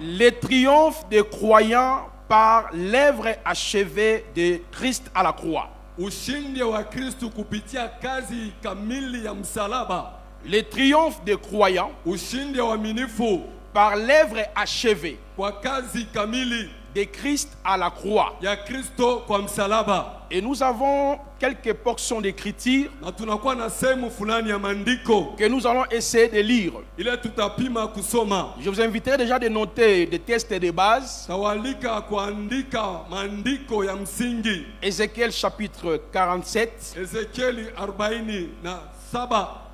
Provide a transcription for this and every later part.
Les triomphes des croyants par l'œuvre achevée de Christ à la croix. Les triomphes des croyants par l'œuvre achevée de Christ à la croix. Et nous avons quelques portions d'écriture que nous allons essayer de lire. Je vous inviterai déjà de noter des textes de base. Ézéchiel chapitre 47.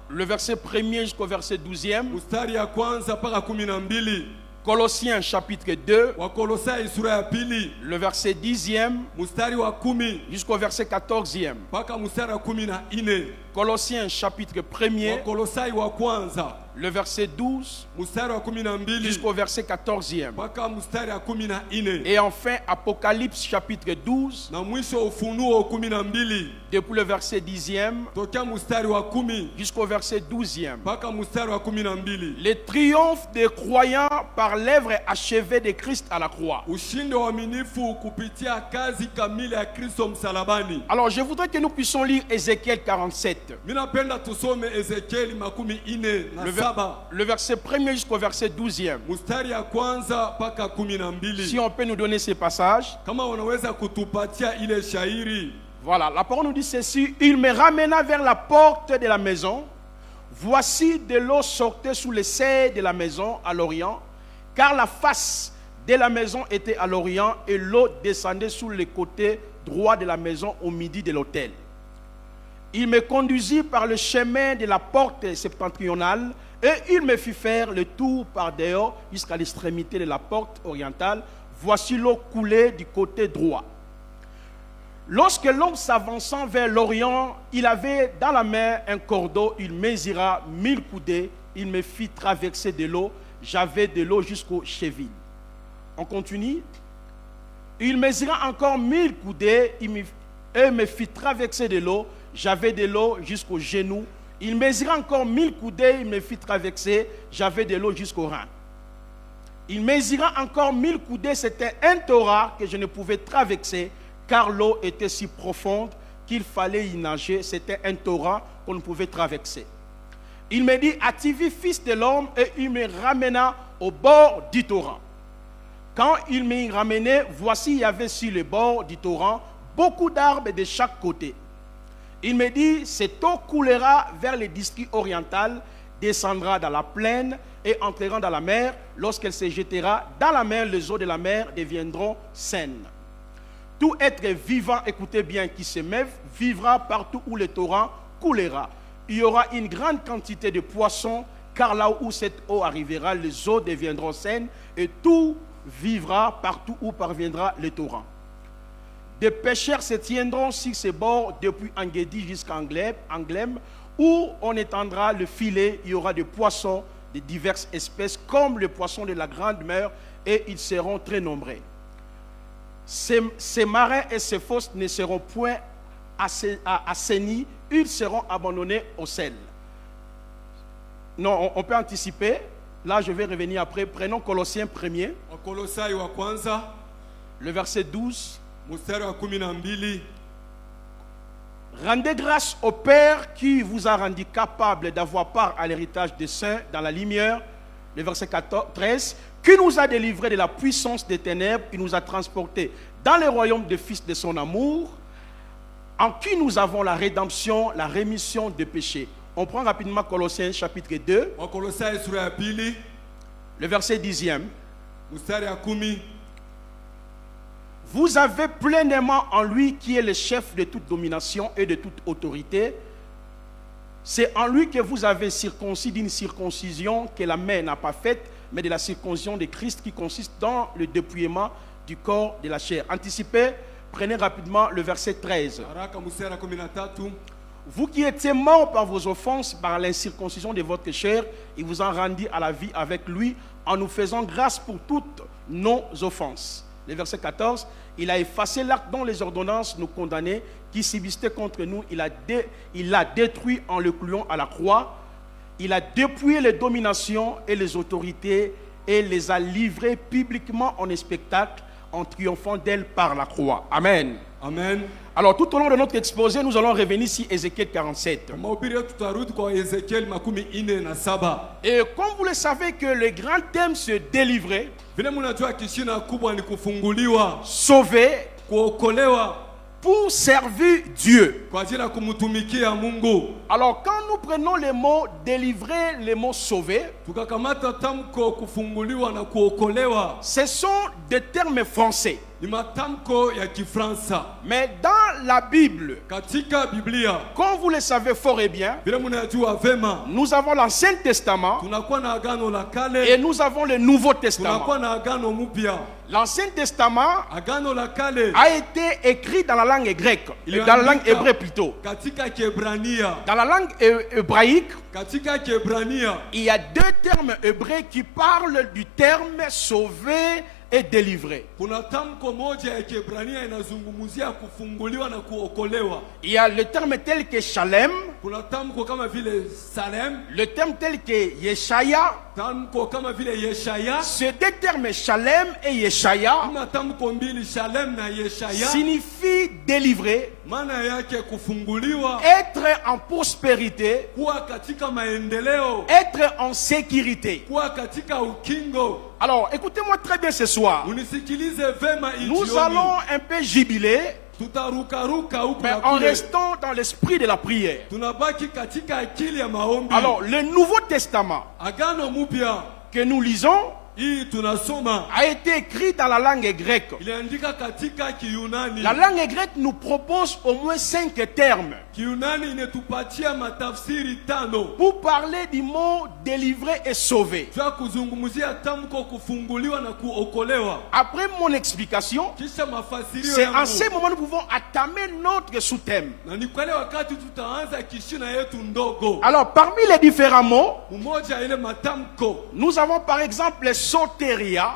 Le verset 1er jusqu'au verset 12e. Colossiens chapitre 2, le verset 10e jusqu'au verset 14e. Colossiens chapitre 1er, le verset 12 jusqu'au verset 14e. Et enfin Apocalypse chapitre 12, depuis le verset 10e jusqu'au verset 12e. Les triomphes des croyants par l'œuvre achevée de Christ à la croix. Alors je voudrais que nous puissions lire Ézéchiel 47. Le verset 1er jusqu'au verset 12e. Si on peut nous donner ces passages. Voilà, la parole nous dit ceci. Il me ramena vers la porte de la maison. Voici de l'eau sortait sous les serres de la maison à l'orient, car la face de la maison était à l'orient et l'eau descendait sous le côté droit de la maison au midi de l'autel. Il me conduisit par le chemin de la porte septentrionale et il me fit faire le tour par dehors jusqu'à l'extrémité de la porte orientale. Voici l'eau coulée du côté droit. Lorsque l'homme s'avançant vers l'orient, il avait dans la main un cordeau, il mesura 1000 coudées, il me fit traverser de l'eau, j'avais de l'eau jusqu'aux chevilles. On continue. Il mesura encore 1000 coudées, il me fit traverser de l'eau, j'avais de l'eau jusqu'aux genoux. Il mesura encore 1000 coudées, il me fit traverser, j'avais de l'eau jusqu'aux reins. Il mesura encore 1000 coudées, c'était un torrent que je ne pouvais traverser, car l'eau était si profonde qu'il fallait y nager. C'était un torrent qu'on ne pouvait traverser. Il me dit, as-tu vu, fils de l'homme? Et il me ramena au bord du torrent. Quand il m'y ramenait, voici, il y avait sur le bord du torrent beaucoup d'arbres de chaque côté. Il me dit, cette eau coulera vers le district oriental, descendra dans la plaine et entrera dans la mer. Lorsqu'elle se jettera dans la mer, les eaux de la mer deviendront saines. Tout être vivant, écoutez bien, qui se meut, vivra partout où le torrent coulera. Il y aura une grande quantité de poissons, car là où cette eau arrivera, les eaux deviendront saines et tout vivra partout où parviendra le torrent. Des pêcheurs se tiendront sur ces bords depuis Engedi jusqu'à Anglem, où on étendra le filet. Il y aura des poissons de diverses espèces, comme les poissons de la grande mer, et ils seront très nombreux. Ces marins et ces fosses ne seront point assainis, ils seront abandonnés au sel. Non, on peut anticiper. Là, je vais revenir après. Prenons Colossiens 1er. Le verset 12. Rendez grâce au Père qui vous a rendu capable d'avoir part à l'héritage des saints dans la lumière. Le verset 13. Qui nous a délivrés de la puissance des ténèbres, qui nous a transportés dans le royaume des fils de son amour, en qui nous avons la rédemption, la rémission des péchés. On prend rapidement Colossiens chapitre 2, le verset 10e. Vous avez pleinement en lui qui est le chef de toute domination et de toute autorité. C'est en lui que vous avez circoncis d'une circoncision que la main n'a pas faite, mais de la circoncision de Christ qui consiste dans le dépouillement du corps de la chair. Anticipez, prenez rapidement le verset 13. Vous qui étiez morts par vos offenses, par l'incirconcision de votre chair, il vous a rendu à la vie avec lui en nous faisant grâce pour toutes nos offenses. Le verset 14, il a effacé l'acte dont les ordonnances nous condamnaient, qui subsistaient contre nous, il l'a détruit en le clouant à la croix. Il a dépouillé les dominations et les autorités et les a livrées publiquement en spectacle en triomphant d'elle par la croix. Amen. Amen. Alors tout au long de notre exposé, nous allons revenir sur Ézéchiel 47. Et comme vous le savez que le grand thème se délivrer, sauver, pour servir Dieu. Alors quand nous prenons les mots délivrer, les mots sauver, ce sont des termes français. Mais dans la Bible, comme vous le savez fort et bien, nous avons l'Ancien Testament et nous avons le Nouveau Testament. L'Ancien Testament a été écrit dans la langue grecque, dans la langue hébraïe plutôt. Dans la langue hébraïque, il y a deux termes hébreux qui parlent du terme sauver et délivré. Il y a le terme tel que Shalem, le terme tel que Yeshaya. Ces deux termes Shalem et Yeshaya signifient délivrer, être en prospérité, être en sécurité. Alors écoutez-moi très bien ce soir. Nous allons un peu jubiler, mais en restant dans l'esprit de la prière. Alors le Nouveau Testament que nous lisons a été écrit dans la langue grecque. La langue grecque nous propose au moins 5 termes pour parler du mot délivrer et sauver. Après mon explication, c'est en ce moment que nous pouvons entamer notre sous-thème. Alors parmi les différents mots, nous avons par exemple soteria,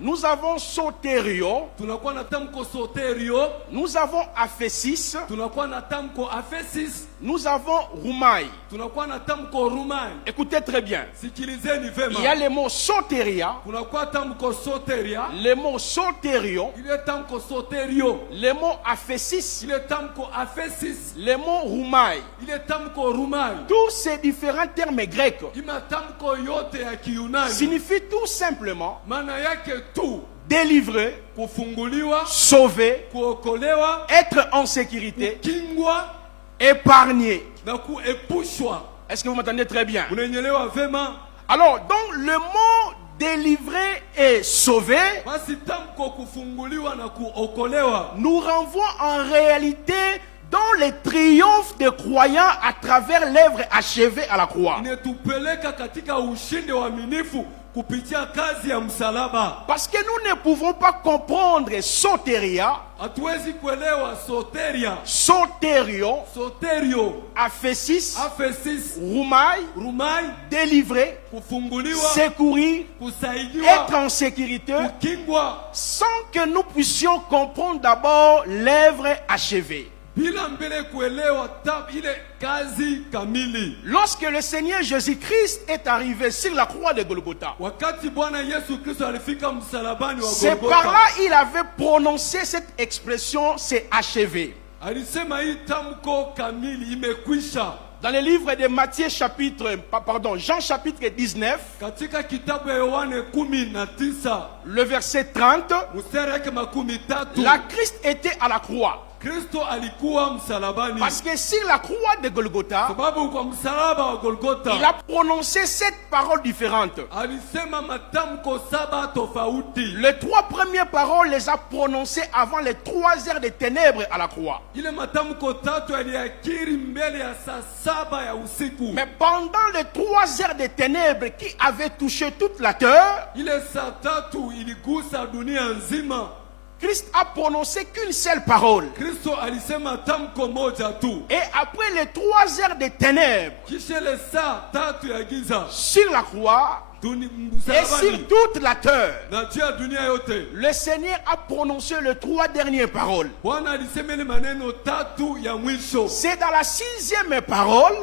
nous avons soterio, nous avons aphésis, nous avons roumaï. Écoutez très bien. Il y a les mots soteria, les mots soterio, les mots aphésis, les mots roumaï. Tous ces différents termes grecs signifient tout simplement délivrer, sauver, être en sécurité, épargner. Est-ce que vous m'entendez très bien? Alors, donc le mot délivrer et sauver nous renvoie en réalité dans les triomphes des croyants à travers l'œuvre achevée à la croix. Parce que nous ne pouvons pas comprendre soteria, soterio, aphésis, roumaï, délivrer, secourir, être en sécurité, sans que nous puissions comprendre d'abord l'œuvre achevée. Lorsque le Seigneur Jésus-Christ est arrivé sur la croix de Golgotha, c'est par là qu'il avait prononcé cette expression, c'est achevé. Dans le livre de Matthieu Jean chapitre 19, le verset 30, la Christ était à la croix. Parce que sur la croix de Golgotha, il a prononcé 7 paroles différentes. Les 3 premières paroles les a prononcées avant les 3 heures de ténèbres à la croix. Mais pendant les 3 heures de ténèbres qui avaient touché toute la terre, Christ a prononcé qu'une seule parole. Et après les 3 heures de ténèbres sur la croix et sur toute la terre, le Seigneur a prononcé les 3 dernières paroles. C'est dans la 6e parole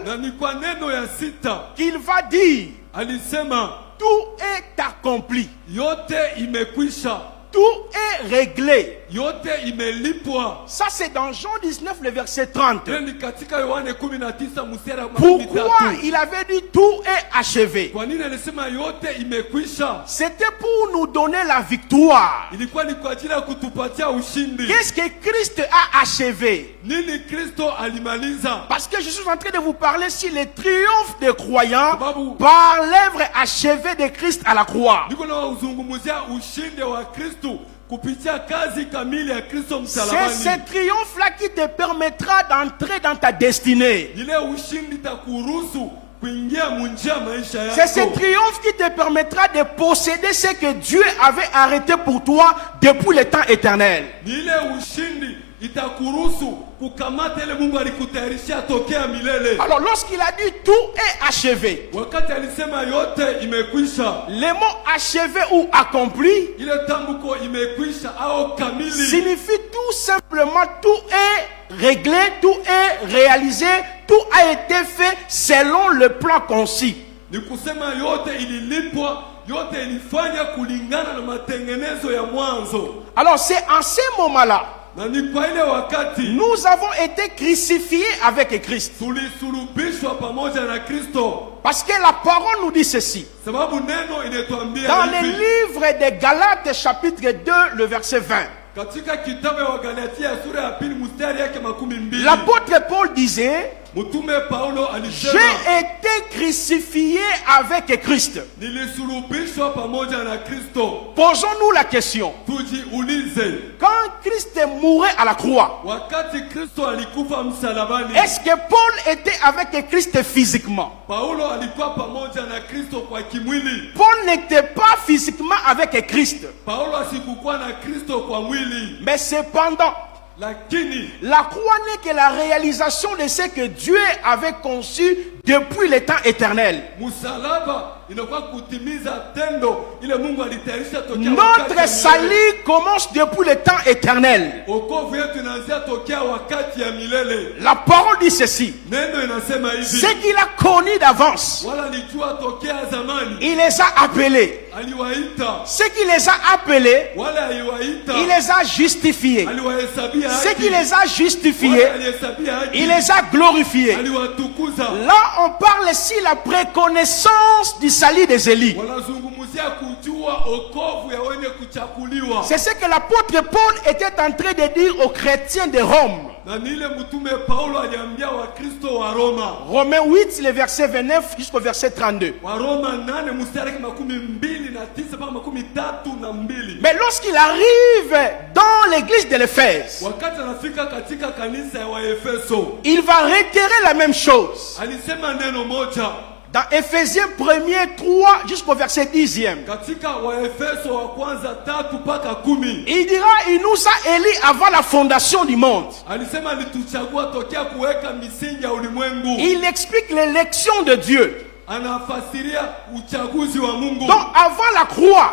qu'il va dire alisema tout est accompli. yote imekwisha, Tout est réglé. yote imelipwa. Ça, c'est dans Jean 19, le verset 30. Ile ni katika Yohane 19 mstari wa Pourquoi 13. il avait dit tout est achevé? Kwa nini alisema yote imekwisha? C'était pour nous donner la victoire. Ilikuwa ni kwa ajili ya kutupatia ushindi. Qu'est-ce que Christ a achevé? Nini Kristo alimaliza? Parce que je suis en train de vous parler sur le triomphe des croyants Sababu par l'œuvre achevée de Christ à la croix. niko na uzungumzia ushindi wa Kristo kupitia kazi kamili ya Kristo C'est msalabani. ce triomphe-là qui te permettra d'entrer dans ta destinée. Ile ushindi takuruhusu kuingia munjia maisha C'est ce yako. triomphe qui te permettra de posséder ce que Dieu avait arrêté pour toi depuis le temps éternel. Ni ile ushindi itakuruhusu kukamata ile Mungu alikutayarishia tokea milele. Alors lorsqu'il a dit tout est achevé, Wakati alisema yote imekwisha, le mot achevé ou accompli ile tambuko imekwisha au kamili signifie tout simplement tout est réglé, tout est réalisé, tout a été fait selon le plan concis. ni kusema yote ililipwa, yote ilifanya kulingana na matengenezo ya mwanzo. Alors c'est en ce moment-là, Na ni kwa ile wakati nous avons été crucifiés avec Christ. tulisulubishwa pamoja na Kristo, Parce que la parole nous dit ceci. sababu neno inatuambia Dans le hivi livre de Galates chapitre 2, le verset 20. katika kitabu ya Wagalatia sura ya 2 mstari yake 12. L'apôtre Paul disait, Mtume Paulo alisema j'ai été crucifié avec Christ. nilisulubishwa pamoja na Kristo. Posons-nous la question. Tujiulize, Quand Christ mourait à la croix, wakati Kristo alikufa msalabani, est-ce que Paul était avec Christ physiquement? Paulo alikuwa pamoja na Kristo kwa kimwili? Paul n'était pas physiquement avec Christ. Paulo asikukuwa na Kristo kwa mwili, Mais cependant, lakini la croix n'est que la réalisation de ce que Dieu avait conçu depuis le temps éternel. msalaba inakuwa kutimiza tendo ile Mungu alitayarisha tokea wakati Notre ya milele. salut commence depuis le temps éternel. Wokovu yetu inaanzia tokea wakati ya milele. La parole dit ceci. Neno inasema Ce hivi, qu'il a connu d'avance, wala alijua tokea zamani, il les a appelés. aliwaita. Ce qui les a appelés, Wala aliwaita, il les a justifiés. aliwahesabia Ce haki. qui les a justifiés, Wala alihesabia haki, il les a glorifiés. aliwatukuza. Là, on parle ici la préconnaissance du salut des élus. Wanazungumzia kujua okovu ya wenye kuchakuliwa. C'est ce que l'apôtre Paul était en train de dire aux chrétiens de Rome. Na nile mtume Paulo aliambia Wakristo wa Roma. Romains 8, le verset 29 jusqu'au verset 32. Wa Roma 8 mstari 29 mpaka 32. Mais lorsqu'il arrive dans l'église de l'Éphèse, Wakati anafika katika kanisa ya Waefeso, il va réitérer la même chose. alisema neno moja. Dans Éphésiens 1er 3 jusqu'au verset 10e. Katika Waefeso wa kwanza 3 mpaka 10. Il dira, il nous a élus avant la fondation du monde. Alisema alituchagua tokea kuweka misingi ya ulimwengu. Il explique l'élection de Dieu. Anafasiria uchaguzi wa Mungu. Donc avant la croix,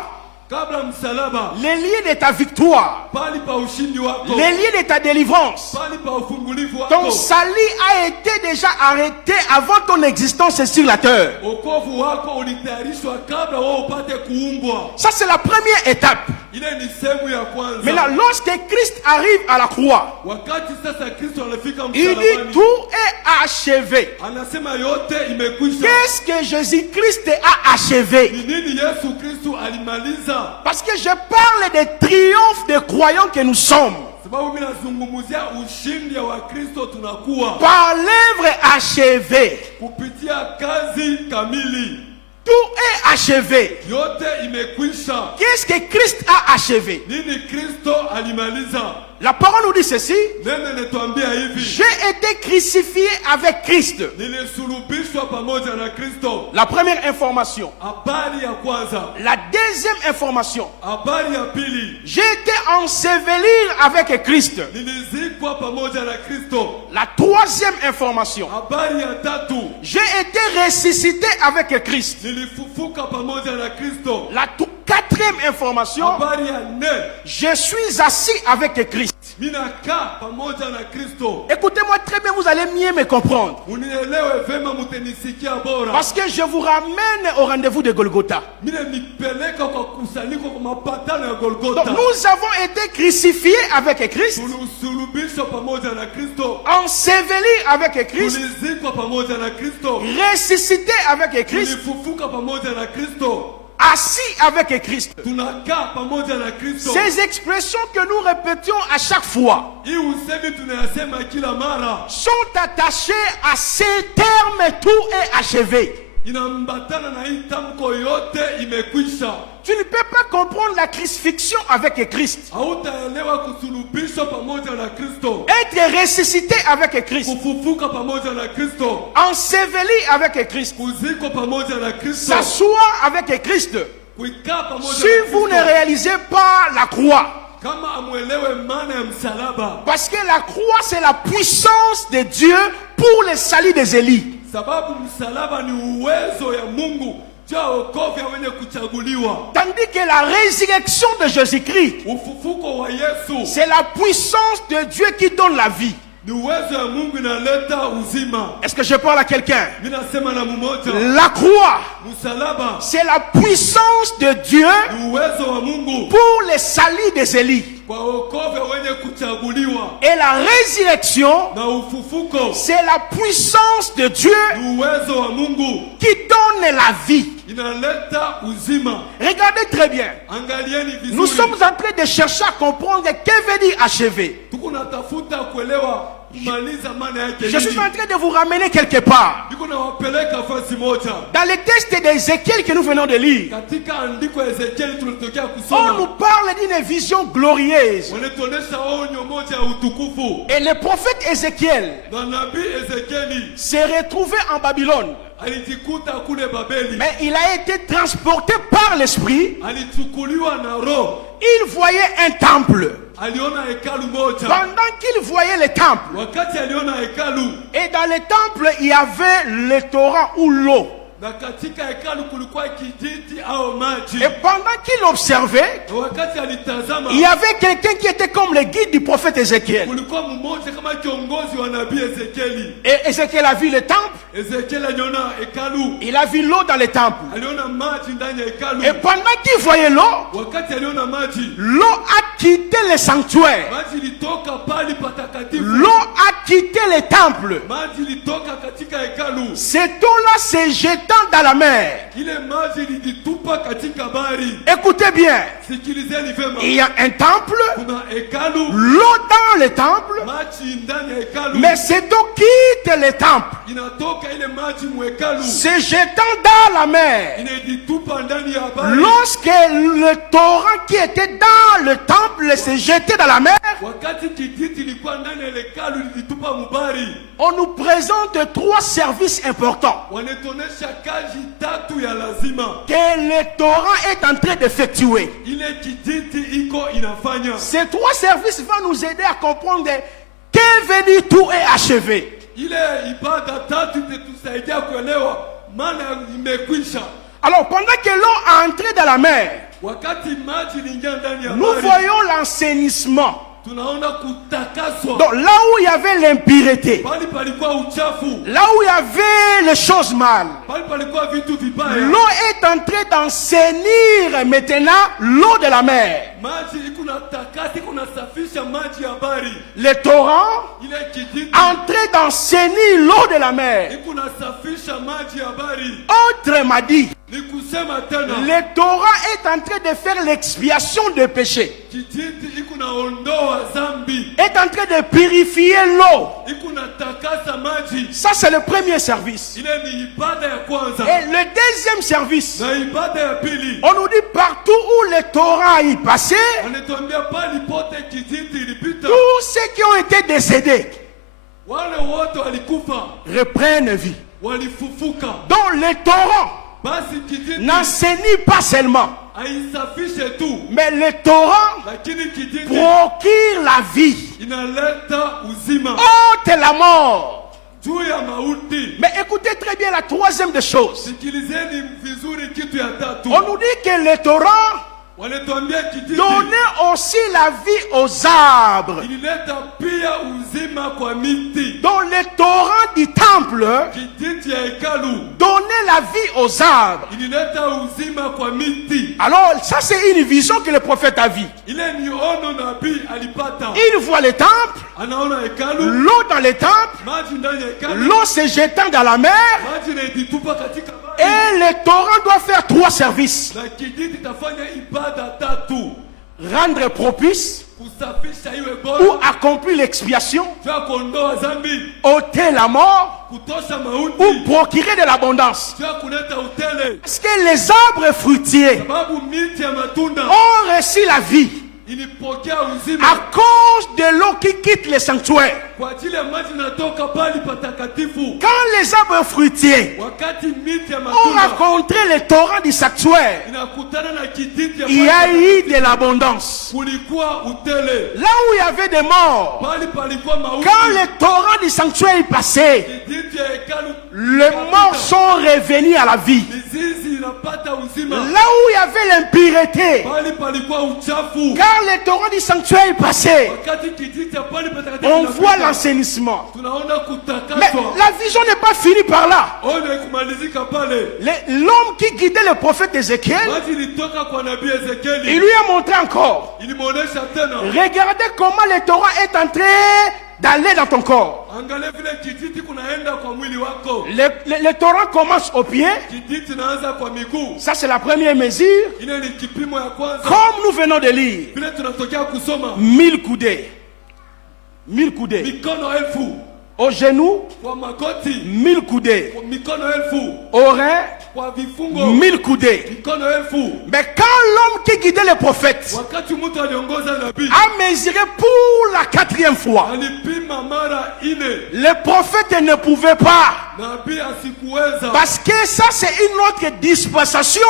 Kabla msalaba, les lieux de ta victoire, pali pa ushindi wako, les lieux de ta délivrance, pali pa ufungulivu ton wako, salut a été déjà arrêté avant ton existence sur la terre. wokovu wako ulitayarishwa kabla wewe upate kuumbwa. Ça c'est la première étape. Ile ni sehemu ya kwanza. Maintenant, lorsque Christ arrive à la croix, Wakati sasa Kristo anafika il dit msalabani, tout est achevé. anasema yote imekwisha. Qu'est-ce que Jésus-Christ a achevé? Ni nini Yesu Kristo alimaliza? Parce que je parle des triomphes des croyants que nous sommes. Sababu mimi nazungumzia ushindi ya Wakristo tunakuwa Par l'œuvre achevée. kupitia kazi kamili. Tout est achevé. Yote imekwisha. Qu'est-ce que Christ a achevé? Nini Kristo alimaliza? La parole nous dit ceci. Neno inatuambia hivi, J'ai été crucifié avec Christ. nilisulubishwa pamoja na Kristo. La première information. Habari ya kwanza. La deuxième information. Habari ya pili, J'ai été enseveli avec Christ. nilizikwa pamoja na Kristo. La troisième information. Habari ya tatu, J'ai été ressuscité avec Christ. nilifufuka pamoja na Kristo. La quatrième information, habari ya nne, je suis assis avec Christ. minakaa pamoja na Kristo. Écoutez-moi très bien, vous allez mieux me comprendre. Unielewe vema, mutenisikia bora. Parce que je vous ramène au rendez-vous de Golgotha. Mine nipeleka kwa kusanyiko kwa mapatano ya Donc Golgotha. nous avons été crucifiés avec Christ, Tulisulubishwa pamoja na Kristo. ensevelis avec Christ, Tulizikwa pamoja na Kristo. ressuscités avec Christ, Tulifufuka pamoja na Kristo. assis avec Christ. Tunakaa pamoja na Kristo. Ces expressions que nous répétions à chaque fois Hii usemi tunayasema kila mara. sont attachées à ces termes, tout est achevé. Inambatana na hii tamko yote imekwisha. Tu ne peux pas comprendre la crucifixion avec Christ, Hautaelewa kusulubishwa pamoja na Kristo. être ressuscité avec Christ, Kufufuka pamoja na Kristo. enseveli avec Christ, Kuzikwa pamoja na Kristo. s'asseoir avec Christ. Kuikaa pamoja Si na vous ne Kristo. réalisez pas la croix, Kama amuelewe maana ya msalaba. parce que la croix c'est la puissance de Dieu pour le salut des élus. Sababu msalaba ni uwezo ya Mungu juu wokovu ya wenye kuchaguliwa. Tandis que la résurrection de Jésus-Christ, Ufufuko wa Yesu c'est la puissance de Dieu qui donne la vie. ni uwezo ya Mungu inaleta uzima. Est-ce que je parle à quelqu'un? Mimi nasema na mmoja. La croix, Msalaba c'est la puissance de Dieu ni uwezo wa Mungu pour le salut des élus. kwa wokovu ya wenye kuchaguliwa. Et la résurrection, Na ufufuko c'est la puissance de Dieu ni uwezo wa Mungu qui donne la vie. inaleta uzima. Regardez très bien. Angalieni vizuri. Nous sommes en train de chercher à comprendre que veut dire achever. Tuko natafuta kuelewa kumaliza maana yake Je suis nini. en train de vous ramener quelque part. Niko nawapeleka fasi moja. Dans le texte d'Ézéchiel que nous venons de lire, Katika andiko ya Ezekieli tunatokea on kusoma. nous parle d'une vision glorieuse. Wanatuonesha onyo moja ya utukufu. Et le prophète Ézéchiel Na nabii Ezekieli s'est retrouvé en Babylone. alijikuta kule Babeli. Mais il a été transporté par l'esprit. Alichukuliwa na roho. Il voyait un temple. Aliona hekalu moja. Pendant qu'il voyait le temple, Wakati aliona hekalu, et dans le temple, il y avait le torrent ou l'eau. na katika hekalu kulikuwa kijiti au maji. Et pendant qu'il observait, Na wakati alitazama, il y avait quelqu'un qui était comme le guide du prophète Ézéchiel. kulikuwa mmoja kama kiongozi wa nabii Ezekieli. Et Ézéchiel a vu le temple, Ezekieli aliona hekalu, il a vu l'eau dans le temple. aliona maji ndani ya hekalu. Et pendant qu'il voyait l'eau, Wakati aliona maji, l'eau a quitté le sanctuaire. maji ilitoka pali patakatifu. L'eau a quitté le temple. Maji ilitoka katika hekalu. Cette eau-là s'est jetée dans la mer. Ile maji ilijitupa katika bahari. Écoutez bien, Sikilizeni vema. il y a un temple, Kuna hekalu, l'eau dans le temple, maji ndani ya hekalu. mais cette eau quitte le temple, Inatoka ile maji mu hekalu. se jetant dans la mer. Inajitupa ndani ya bahari. Lorsque le torrent qui était dans le temple s'est jeté dans la mer, Wakati kijiti ilikuwa ndani ya hekalu ilijitupa mu bahari. on nous présente trois services importants Wanatuonesha kazi tatu ya lazima. que le torrent est en train d'effectuer. Ile kijiti iko inafanya. Ces trois services vont nous aider à comprendre que veut dire tout est achevé. Ile ibada tatu itatusaidia kuelewa maana imekwisha. Alors pendant que l'eau a entré dans la mer, Wakati maji iliingia ndani ya nous bahari, voyons l'assainissement. tunaona kutakaswa. Donc là où il y avait l'impureté, Pali palikuwa uchafu. là où il y avait les choses mal, Pali palikuwa vitu vibaya. l'eau est en train d'assainir maintenant l'eau de la mer. Maji iko na takasa, iko na safisha maji ya bahari. Le torrent Ile kijiti est en train d'assainir l'eau de la mer. iko na safisha maji ya bahari. Autrement dit, Ni kusema tena le torrent est en train de faire l'expiation des péchés, kijiti iko na ondoa zambi. est en train de purifier l'eau. Iko na takasa maji. Ça, c'est le premier service. Ile ni ibada ya kwanza. Et le deuxième service, Na ibada ya pili, on nous dit partout où le torrent est passé, anatuambia pali pote kijiti ilipita, tous ceux qui ont été décédés wale wote walikufa, reprennent vie. walifufuka. Donc le torrent Basi kijiti n'assainit pas seulement, haisafishe tu, mais le torrent lakini kijiti procure la vie. inaleta uzima Ôte la mort. juu ya mauti. Mais écoutez très bien la troisième des choses. Sikilizeni vizuri kitu ya tatu. On nous dit que le torrent wanatuambia kijiti donnez aussi la vie aux arbres. ilileta pia uzima kwa miti. Dans les torrents du temple, Kijiti ya hekalu donnez la vie aux arbres. ilileta uzima kwa miti. Alors, ça c'est une vision que le prophète a vue. Ile ni ono nabii alipata. Il voit les temples, Anaona hekalu, l'eau dans les temples, maji ndani ya hekalu, l'eau se jetant dans la mer, maji inajitupa katika maji. et les torrents doivent faire 3 services. Na kijiti itafanya ibada tatu: Rendre propice, kusafisha iwe ou bora, accomplir l'expiation, jua kuondoa dhambi, ôter la mort, kutosha ou mauti, procurer de l'abondance. jua kuleta utele. Parce que les arbres fruitiers Sababu miti ya matunda ont reçu la vie ilipokea à uzima cause de l'eau qui quitte les sanctuaires. kwa ajili ya maji natoka pali patakatifu. Quand les arbres fruitiers Wakati miti ya ont matunda rencontré les torrents du sanctuaire, inakutana na kijiti ya il y a pali eu de l'abondance. kulikuwa utele. Là où il y avait des morts, Pali palikuwa mauti, quand les torrents du sanctuaire passaient, kijiti ya hekalu les morts sont revenus à la vie. mizizi inapata uzima. Là où il y avait l'impureté, Pali palikuwa uchafu, quand les torrents du sanctuaire passaient, wakati kijiti ya pali patakatifu on inapita, voit l'assainissement. tunaona Mais kutakaswa. la vision n'est pas finie par là. Ona kumalizika pale. L'homme qui guidait le prophète Ézéchiel, Maji ilitoka kwa nabii il Ezekieli, lui a montré encore. ilimuonesha tena. Regardez comment le torrent est en train d'aller dans ton corps. Angalia vile kijiti kunaenda kwa mwili wako. Le torrent commence au pied. Kijiti inaanza kwa miguu. Ça, c'est la première mesure. Ile ni kipimo ya kwanza. Comme nous venons de lire, Vile tunatokea kusoma 1000 coudées. 1000 coudées. mikono elfu Au genou, kwa magoti, 1000 coudées. kwa mikono elfu Au rein, kwa vifungo, 1000 coudées. mikono elfu. Mais quand l'homme qui guidait le prophète Wakati mtu aliongoza nabii a mesuré pour la 4e fois, alipima mara ine, le prophète ne pouvait pas. nabii asikuweza, Parce que ça, c'est une autre dispensation.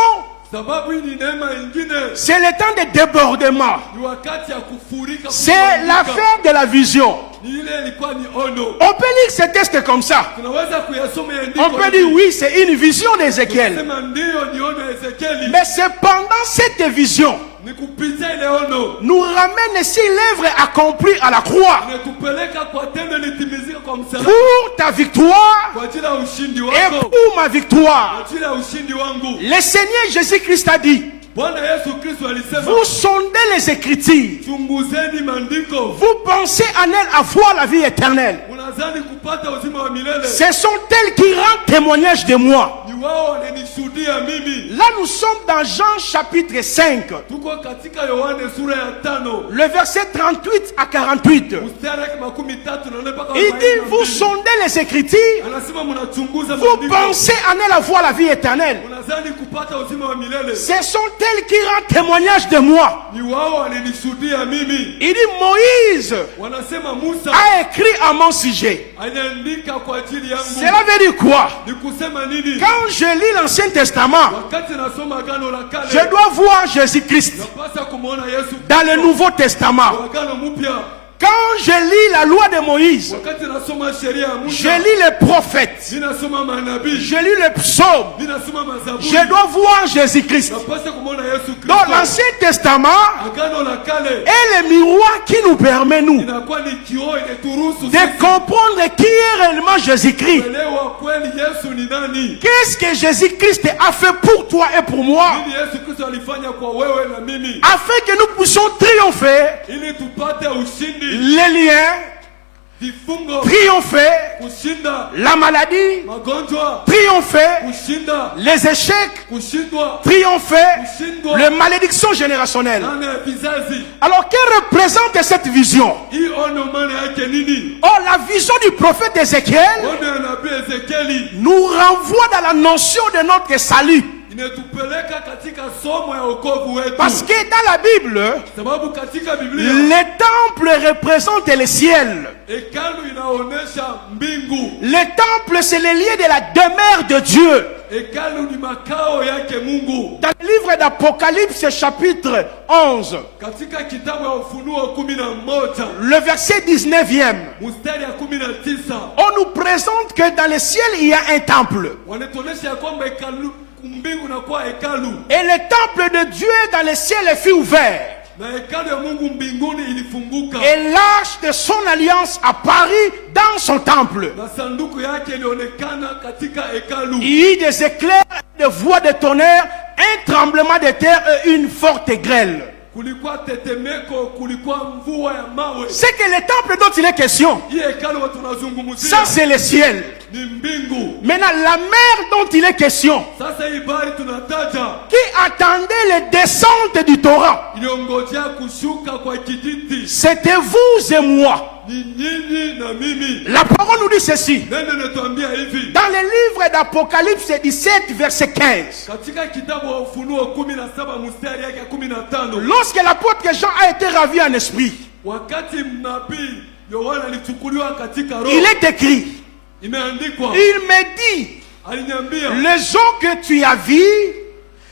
sababu hii ni neema ingine. C'est le temps de débordement. Ni wakati ya kufurika. C'est kumwagika. l'affaire de la vision. Ni ile ilikuwa ni ono. On peut lire ce texte comme ça. Tunaweza kuyasoma ya andiko On peut hivi. dire oui, c'est une vision d'Ézéchiel. Sema ndio ni ono ya Ezekieli. Mais c'est pendant cette vision Ni kupitia ile ono nous ramène ici l'œuvre accomplie à la croix inatupeleka kwa tendo litimizika kwa msalaba, pour ta victoire kwa ajili ya ushindi et wako, pour ma victoire. kwa ajili ya ushindi wangu. Le Seigneur Jésus-Christ a dit, Bwana Yesu Kristo alisema, vous sondez les Écritures, chunguzeni maandiko, vous pensez en elles avoir la vie éternelle. unadhani kupata uzima wa milele. Ce sont elles qui rendent témoignage de moi. Ni wao wananishuhudia mimi. Là, nous sommes dans Jean chapitre 5, Tuko katika Yohane sura ya 5 le verset 38 à 48. mstari wa 13 na mpaka Il dit, 42. vous sondez les Écritures, Anasema mnachunguza vous maandiko, pensez en elles avoir la vie éternelle. unadhani kupata uzima wa milele. Ce sont elles qui rendent témoignage de moi. Ni wao wananishuhudia mimi. Il dit, Moïse Wanasema Musa a écrit à mon sujet. anaandika kwa ajili yangu. Cela veut dire quoi? Ni kusema nini? Quand je lis l'Ancien Testament, Wakati nasoma Agano la Kale, je dois voir Jésus-Christ. napasa kumuona Yesu Dans le Nouveau Testament, Kwa Agano Mpya. quand je lis la loi de Moïse, Wakati nasoma sheria ya Musa, je lis les prophètes, ninasoma manabii, je lis les psaumes, ninasoma mazaburi, je dois voir Jésus-Christ. napasa kumuona Yesu Dans Kristo. l'Ancien Testament Agano la Kale est le miroir qui nous permet, nous, inakuwa ni kioo inaturuhusu de comprendre qui est réellement Jésus-Christ. kuelewa kweli Yesu ni nani. Qu'est-ce que Jésus-Christ a fait pour toi et pour moi, Nini Yesu Kristo alifanya kwa wewe na mimi, afin que nous puissions triompher ili tupate ushindi, les liens, vifungo, triompher kushinda la maladie, magonjwa, triompher kushinda les échecs, kushindwa, triompher kushindwa les malédictions générationnelles. ndani ya vizazi. Alors, que représente cette vision? Hii ono maana yake nini? Oh, la vision du prophète Ézéchiel Ono ya nabii Ezekieli nous renvoie dans la notion de notre salut. inatupeleka katika somo ya wokovu wetu, Parce que dans la Bible, sababu katika Biblia le temple représente le ciel. hekalu inaonesha mbingu. Le temple, c'est le lieu de la demeure de Dieu. Hekalu ni makao yake Mungu. Dans le livre d'Apocalypse, chapitre 11, Katika kitabu ya Ufunuo 11 le verset 19e, mstari ya 19 on nous présente que dans le ciel, il y a un temple. wanatuonesha ya kwamba hekalu mbingu inakuwa hekalu. Et le temple de Dieu dans le ciel fut ouvert. Na hekalu ya Mungu mbinguni ilifunguka. Et l'arche de son alliance apparut dans son temple. Na sanduku yake ilionekana katika hekalu. Il y eut des éclairs, des voix de tonnerre, un tremblement de terre et une forte grêle. Kulikuwa tetemeko, kulikuwa mvua ya mawe. C'est que le temple dont il est question, Hii hekalu watu tunazungumzia. ça c'est le ciel. Ni mbingu. Maintenant, la mer dont il est question, Sasa hii bahari tunataja. qui attendait les descentes du torrent, Iliongojea kushuka kwa kijiti. c'était vous et moi. Ni nyinyi na mimi. La parole nous dit ceci. Neno linatuambia hivi. Dans le livre d'Apocalypse 17, verset 15. Katika kitabu wa Ufunuo 17 mstari yake 15. Lorsque l'apôtre Jean a été ravi en esprit, Wakati nabii Yohana alichukuliwa katika roho. il est écrit, Imeandikwa. il me dit, Aliniambia. les eaux que tu as vues,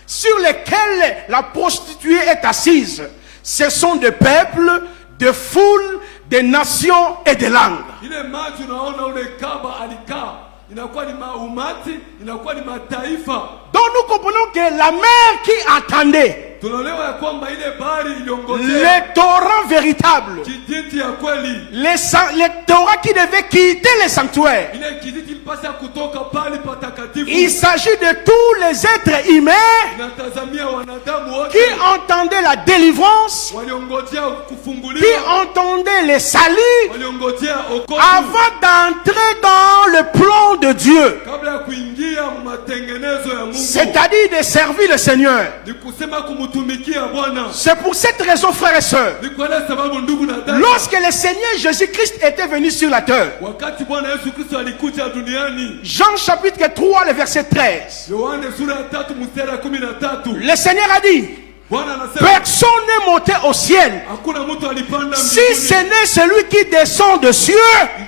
sur lesquelles la prostituée est assise, ce sont des peuples, de foules, de nations et de langues. Ile maji unaona ule kaba alikaa. Inakuwa ni maumati, inakuwa ni mataifa. Donc nous comprenons que la mer qui attendait Tunaelewa ya kwamba ile bahari iliongojea. le torrent véritable, Kijiti ya kweli. le torrent qui devait quitter le sanctuaire. Ile kijiti ilipasa kutoka pali patakatifu. Il s'agit de tous les êtres humains Inatazamia wanadamu wote. qui entendaient la délivrance, Waliongojea qui kufunguliwa. entendaient le salut Waliongojea okovu. avant d'entrer dans le plan de Dieu, Kabla ya kuingia matengenezo ya Mungu. c'est-à-dire de servir le Seigneur. Ni kusema kumtumikia Bwana. C'est pour cette raison, frères et sœurs, Ni kwa ile sababu ndugu na dada. lorsque le Seigneur Jésus-Christ était venu sur la terre, Wakati Bwana Yesu Kristo alikuja duniani. Jean chapitre 3, le verset 13, Yohane sura ya 3 mstari ya 13. le Seigneur a dit, Bwana anasema personne n'est monté au ciel, hakuna mtu alipanda si ce mbinguni. n'est celui qui descend de cieux.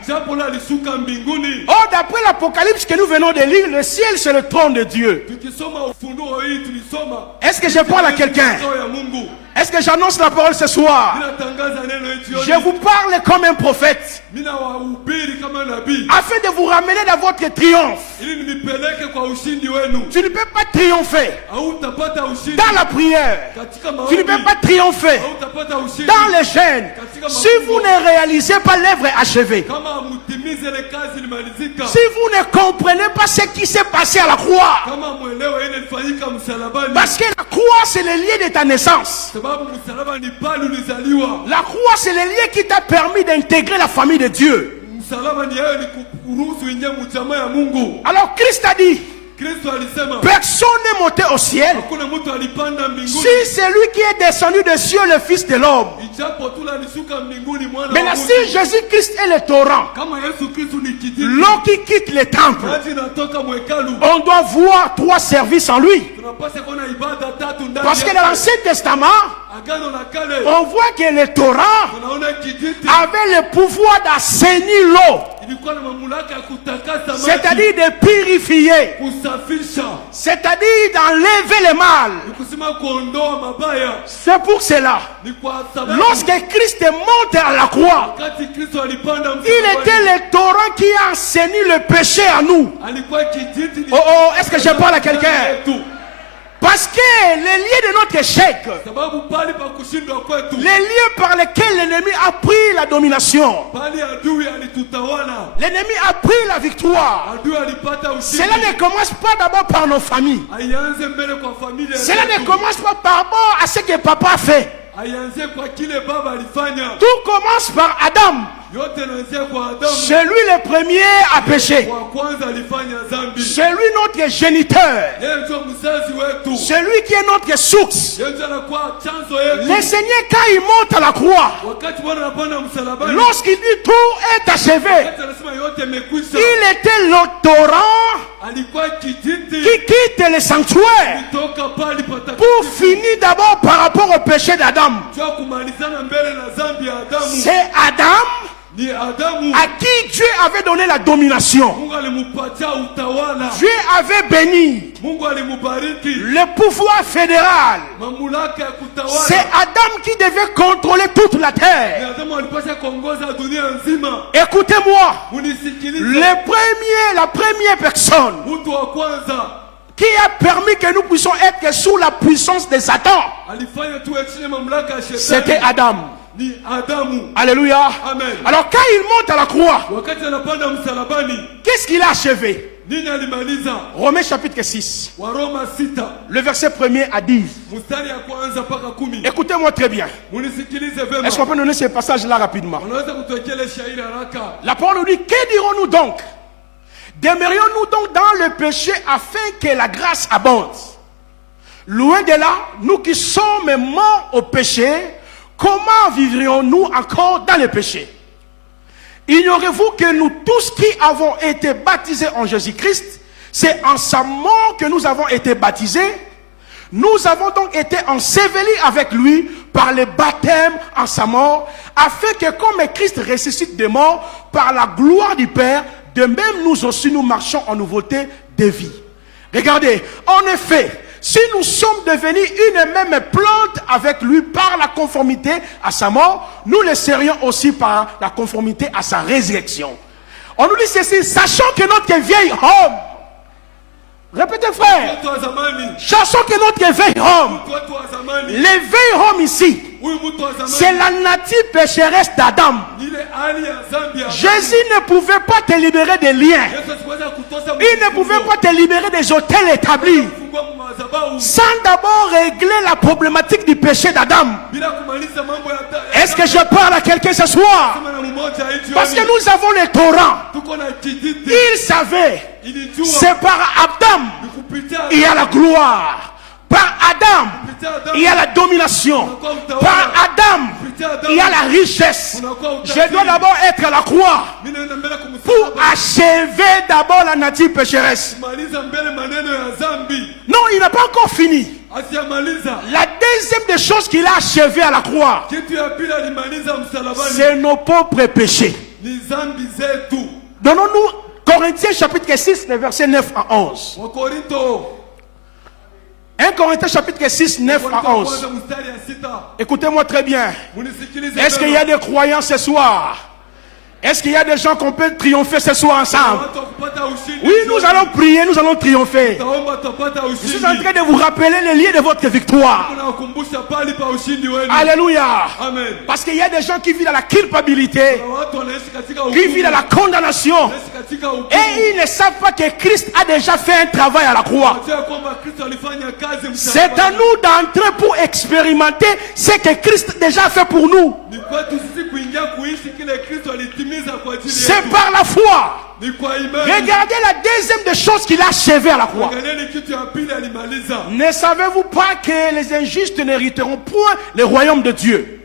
Japo la alishuka mbinguni. Or, d'après l'Apocalypse que nous venons de lire, le ciel c'est le trône de Dieu. Tukisoma Ufunuo hii tulisoma. Est-ce que je parle à quelqu'un? Makao ya Mungu. Est-ce que j'annonce la parole ce soir? Ninatangaza neno hili jioni. Je vous parle comme un prophète, Mina wahubiri kama nabii. afin de vous ramener dans votre triomphe. Ili nipeleke kwa ushindi wenu. Tu ne peux pas triompher Hautapata ushindi dans la prière. katika Tu ne maombi. peux pas triompher Hautapata ushindi dans les chaînes si vous ne réalisez pas l'œuvre achevée. kama mtimize ile kazi ilimalizika. Si vous ne comprenez pas ce qui s'est passé à la croix. Kama mwelewe ile ilifanyika msalabani. Parce que la croix c'est le lieu de ta naissance. Sababu msalaba ni pale ulizaliwa. La croix c'est le lieu qui t'a permis d'intégrer la famille de Dieu. Msalaba ni yeye ni kuruhusu ingie mjamaa ya Mungu. Alors Christ a dit, Kristo alisema personne n'est monté au ciel, hakuna mtu alipanda mbinguni. si c'est lui qui est descendu des cieux, le Fils de l'homme. Ijapo tu alishuka mbinguni mwana Maintenant, wa si Mungu. Jésus-Christ est le torrent, Kama Yesu Kristo ni kijiti. l'eau qui quitte le temple, Maji inatoka mwekalu. on doit voir trois services en lui. Tunapaswa kuona ibada tatu ndani. Parce que yake. dans l'Ancien Testament, Agano la kale. on voit que le torrent Tunaona kijiti. avait le pouvoir d'assainir l'eau, Ilikuwa na mamlaka ya kutakasa maji. c'est-à-dire de purifier, Kusafisha. c'est-à-dire d'enlever le mal. Ni kusema kuondoa mabaya. C'est pour cela, Ni kwa sababu lorsque Christ monte à la croix, wakati Kristo alipanda il était msalabani, le torrent qui a assaini le péché à nous. alikuwa kijiti. Oh, oh, est-ce que je parle à quelqu'un? Parce que les lieux de notre échec, Sababu pali pa kushindwa kwetu. les lieux par lesquels l'ennemi a pris la domination, Pali adui alitutawala. l'ennemi a pris la victoire. Adui alipata ushindi. Cela ne commence pas d'abord par nos familles. Aianze mbele kwa familia. Cela ne yetu. commence pas par rapport à ce que papa a fait. Aianze kwa kile baba alifanya. Tout commence par Adam. Yote naanzia kwa Adamu. C'est lui le premier à pécher. Wa kwanza alifanya dhambi. C'est lui notre géniteur. Yeye ndio mzazi wetu. C'est lui qui est notre source. Yeye ndio anakuwa chanzo yetu. Le Seigneur, quand il monte à la croix, Wakati Bwana anapanda msalabani. lorsqu'il dit tout est achevé, Wakati anasema yote imekwisha. il était le torrent Alikuwa kijiti. qui quitte le sanctuaire Toka pali patakatifu. pour finir d'abord par rapport au péché d'Adam. Sio kumalizana mbele na dhambi ya Adamu. C'est Adam Ni Adamu. à qui Dieu avait donné la domination. Mungu alimupatia utawala. Dieu avait béni Mungu alimubariki. le pouvoir fédéral. Mamlaka ya C'est kutawala. Adam qui devait contrôler toute la Ni terre. Adamu alipasha kuongoza dunia nzima. Écoutez-moi, Munisikilize. la première personne Mtu wa kwanza qui a permis que nous puissions être sous la puissance de Satan, alifanya tuwe chini ya mamlaka ya shetani. c'était Adam. Ni Adamu. Alléluia. Amen. Alors quand il monte à la croix, Wakati anapanda msalabani, qu'est-ce qu'il a achevé? nini alimaliza? Romains chapitre 6, Waroma 6, le verset 1er à 10. mstari ya kwanza mpaka 10. Écoutez-moi très bien. Munisikilize vema. Est-ce qu'on peut donner ce passage-là rapidement? Unaweza kutuwekea shairi haraka? La parole nous dit, que dirons-nous donc? Demeurions-nous donc dans le péché afin que la grâce abonde? Loin de là, nous qui sommes morts au péché, comment vivrions-nous encore dans le péché? Ignorez-vous que nous tous qui avons été baptisés en Jésus-Christ, c'est en sa mort que nous avons été baptisés. Nous avons donc été ensevelis avec lui par le baptême en sa mort, afin que comme Christ ressuscite des morts par la gloire du Père, de même nous aussi nous marchons en nouveauté de vie. Regardez, en effet, si nous sommes devenus une même plante avec lui par la conformité à sa mort, nous le serions aussi par la conformité à sa résurrection. On nous dit ceci, sachant que notre vieil homme, répétez frère, sachant que notre vieil homme, le vieil homme ici, c'est la nature pécheresse d'Adam. Jésus ne pouvait pas te libérer des liens. Il ne pouvait pas te libérer des hôtels établis sans d'abord régler la problématique du péché d'Adam. Est-ce que je parle à quelqu'un ce soir? Parce que nous avons le Torah. Il savait, c'est par Adam il y a la gloire. Par Adam, il y a la domination. Par Adam, il y a la richesse. Je dois d'abord être à la croix pour achever d'abord la nature pécheresse. Non, il n'a pas encore fini. La deuxième des choses qu'il a achevé à la croix, c'est nos propres péchés. Donnons-nous Corinthiens chapitre 6, les versets 9 à 11. 1 Corinthiens chapitre 6, 9 à 11. Écoutez-moi très bien. Est-ce qu'il y a des croyants ce soir? Est-ce qu'il y a des gens qu'on peut triompher ce soir ensemble? Oui, nous allons prier, nous allons triompher. Je suis en train de vous rappeler les liens de votre victoire. Alléluia. Parce qu'il y a des gens qui vivent dans la culpabilité, qui vivent dans la condamnation, et ils ne savent pas que Christ a déjà fait un travail à la croix. C'est à nous d'entrer pour expérimenter ce que Christ a déjà fait pour nous. C'est par la foi. Regardez la deuxième des choses qu'il a achevé à la croix. Ne savez-vous pas que les injustes n'hériteront point le royaume de Dieu?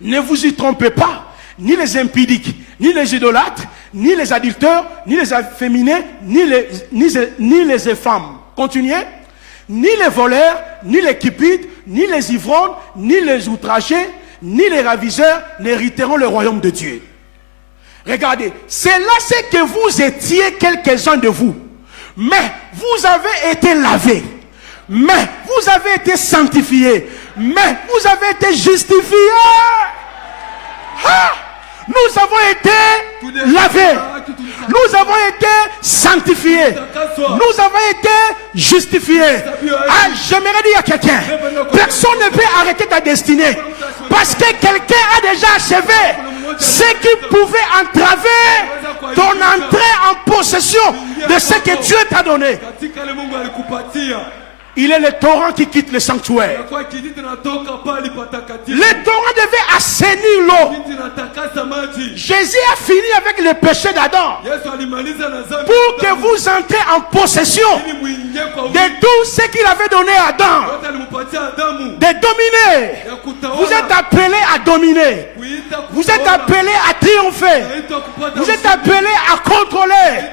Ne vous y trompez pas. Ni les impudiques, ni les idolâtres, ni les adulteurs, ni les efféminés, ni les femmes. Continuez. Ni les voleurs, ni les cupides, ni les ivrognes, ni les outragés, ni les ravisseurs n'hériteront le royaume de Dieu. Regardez, c'est là ce que vous étiez quelques-uns de vous. Mais vous avez été lavés. Mais vous avez été sanctifiés. Mais vous avez été justifiés. Ah! Nous avons été lavés. Nous avons été sanctifiés. Nous avons été justifiés. Ah, j'aimerais dire à quelqu'un, personne ne peut arrêter ta destinée. Parce que quelqu'un a déjà achevé ce qui pouvait entraver ton entrée en possession de ce que Dieu t'a donné. Il est le torrent qui quitte le sanctuaire. Le torrent devait assainir l'eau. Jésus a fini avec le péché d'Adam pour que vous entrez en possession de tout ce qu'il avait donné à Adam. De dominer. Vous êtes appelés à dominer. Vous êtes appelés à triompher. Vous êtes appelés à contrôler.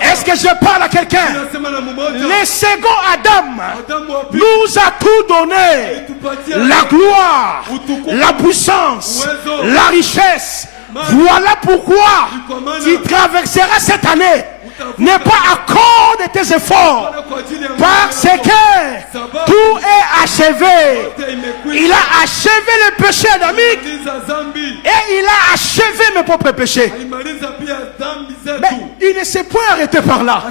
Est-ce que je parle à quelqu'un? Le second Adam nous a tout donné. La gloire, la puissance, la richesse. Voilà pourquoi tu traverseras cette année. N'est pas à cause de tes efforts, parce que tout est achevé. Il a achevé le péché adamique et il a achevé mes propres péchés. Mais il ne s'est point arrêté par là.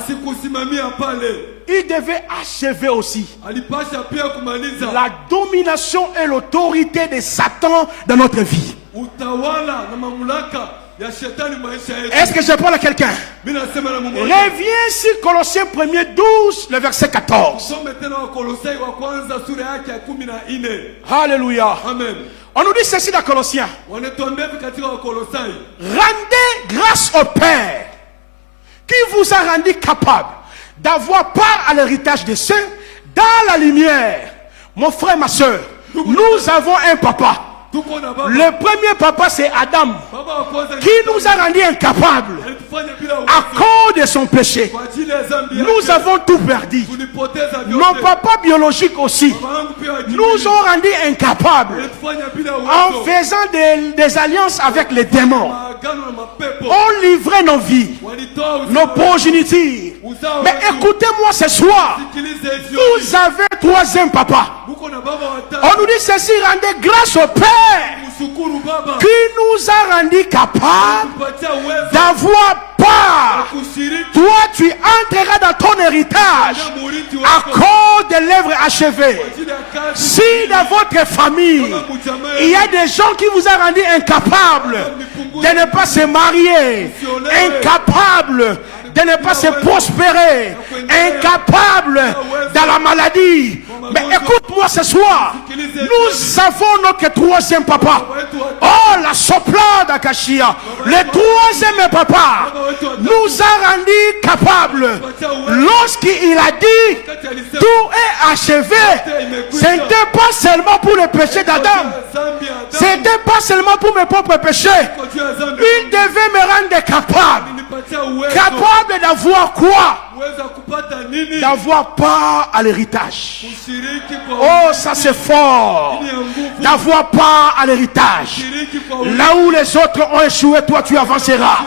il devait achever aussi alipasha pia kumaliza la domination et l'autorité de Satan dans notre vie. utawala na mamlaka ya shetani maisha yetu. Est-ce que je parle à quelqu'un? Mimi nasema na mmoja. Reviens sur Colossiens 1er 12, le verset 14. Some tena Wakolosai wa kwanza sura yake ya 14. Alléluia. Amen. On nous dit ceci dans Colossiens. Wanatuambia katika Wakolosai, rendez grâce au Père qui vous a rendu capable d'avoir part à l'héritage des saints dans la lumière. Mon frère, ma soeur, nous avons un papa. Le premier papa, c'est Adam, qui nous a rendu incapables à cause de son péché. Nous avons tout perdu. Nos papas biologiques aussi nous ont rendus incapables en faisant des alliances avec les démons. On livrait nos vies, nos progénitures. Mais écoutez-moi ce soir, vous avez un troisième papa. On nous dit ceci, rendez grâce au Père qui nous a rendu capables d'avoir part. Toi, tu entreras dans ton héritage à cause de l'œuvre achevée. Si dans votre famille, il y a des gens qui vous ont rendu incapables de ne pas se marier, incapables de ne pas se prospérer, incapable dans la maladie. Mais écoute-moi ce soir, nous avons notre troisième papa. Oh, la soprane d'Akashia, le troisième papa nous a rendus capables. Lorsqu'il a dit tout est achevé, ce n'était pas seulement pour le péché d'Adam, ce n'était pas seulement pour mes propres péchés. Il devait me rendre capable d'avoir quoi? D'avoir part à l'héritage. Oh, ça c'est fort. D'avoir part à l'héritage. Là où les autres ont échoué, toi tu avanceras.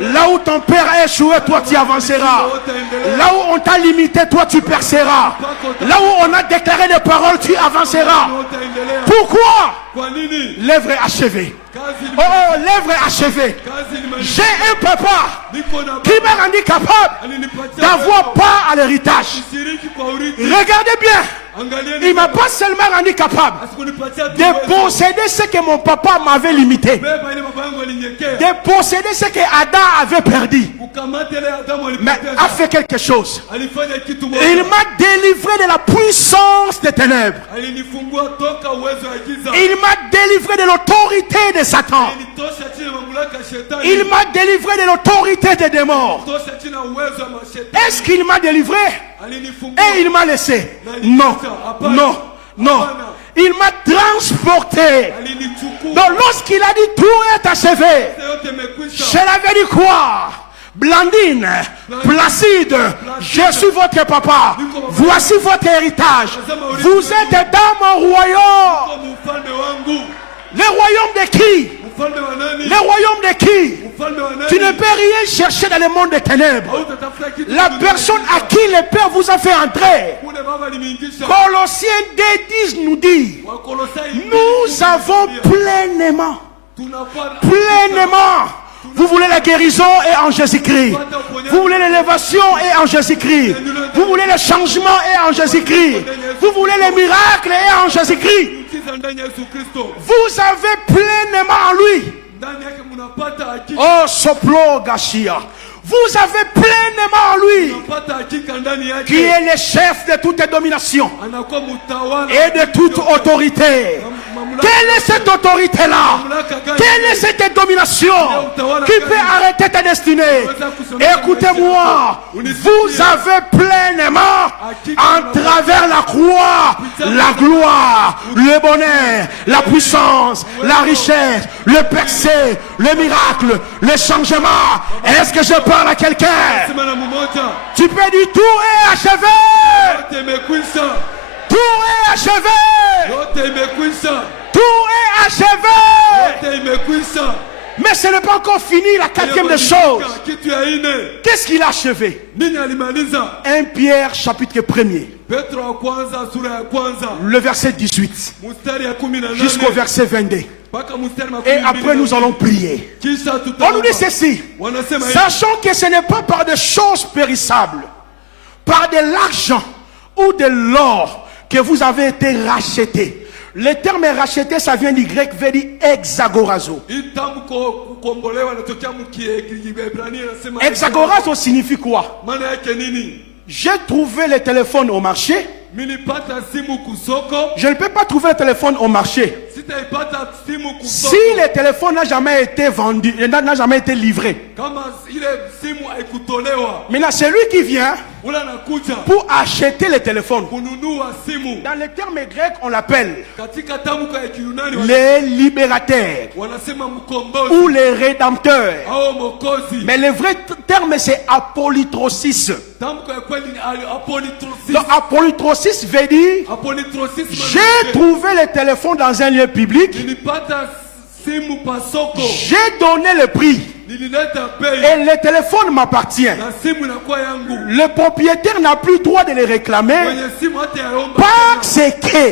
Là où ton père a échoué, toi tu avanceras. Là où on t'a limité, toi tu perceras. Là où on a déclaré des paroles, tu avanceras. Pourquoi? L'œuvre est achevée. Oh, l'œuvre est achevée. J'ai un papa qui m'a rendu capable d'avoir part à l'héritage. Regardez bien, il ne m'a pas seulement rendu capable de posséder ce que mon papa m'avait limité, de posséder ce que Adam avait perdu, mais a fait quelque chose. Il m'a délivré de la puissance des ténèbres. Il m'a délivré de l'autorité de Satan. Il m'a délivré de l'autorité des démons. Est-ce qu'il m'a délivré et il m'a laissé? Non, non, non. Il m'a transporté. Donc lorsqu'il a dit tout est achevé, je l'avais dit quoi? Blandine, Placide, je suis votre papa. Voici votre héritage. Vous êtes dans mon royaume. Le royaume de qui? Le royaume de qui? Tu ne peux rien chercher dans le monde des ténèbres. La personne à qui le Père vous a fait entrer. Colossiens 2:10 nous dit, nous avons pleinement. Vous voulez la guérison et en Jésus-Christ. Vous voulez l'élévation et en Jésus-Christ. Vous voulez le changement et en Jésus-Christ. Vous voulez les miracles et en Jésus-Christ. Vous avez pleinement en lui. Oh, Soplo Gashia. Vous avez pleinement en lui, qui est le chef de toute domination et de toute autorité. Quelle est cette autorité-là? Quelle est cette domination qui peut arrêter ta destinée? Écoutez-moi, vous avez pleinement, en travers la croix, la gloire, le bonheur, la puissance, la richesse, le percé, le miracle, le changement. Est-ce que je parle à quelqu'un? Tu peux dire tout est achevé. Tout est achevé. Tout est achevé. Mais ce n'est pas encore fini la quatrième des choses. Qu'est-ce qu'il a achevé? 1 Pierre chapitre 1er. Le verset 18 jusqu'au verset 22. Et après nous allons prier. On nous dit ceci. Sachant que ce n'est pas par des choses périssables par de l'argent ou de l'or que vous avez été racheté. Le terme racheté, ça vient du grec, veut dire exagorazo. Exagorazo signifie quoi? J'ai trouvé le téléphone au marché. Je ne peux pas trouver le téléphone au marché si le téléphone n'a jamais été vendu, n'a jamais été livré. Maintenant, c'est lui qui vient pour acheter le téléphone. Dans les termes grecs, on l'appelle les libérateurs ou les rédempteurs. Mais le vrai terme, c'est apolytrosis. Donc, apolytrosis veut dire j'ai trouvé le téléphone dans un lieu public, j'ai donné le prix et le téléphone m'appartient. Le propriétaire n'a plus droit de le réclamer parce que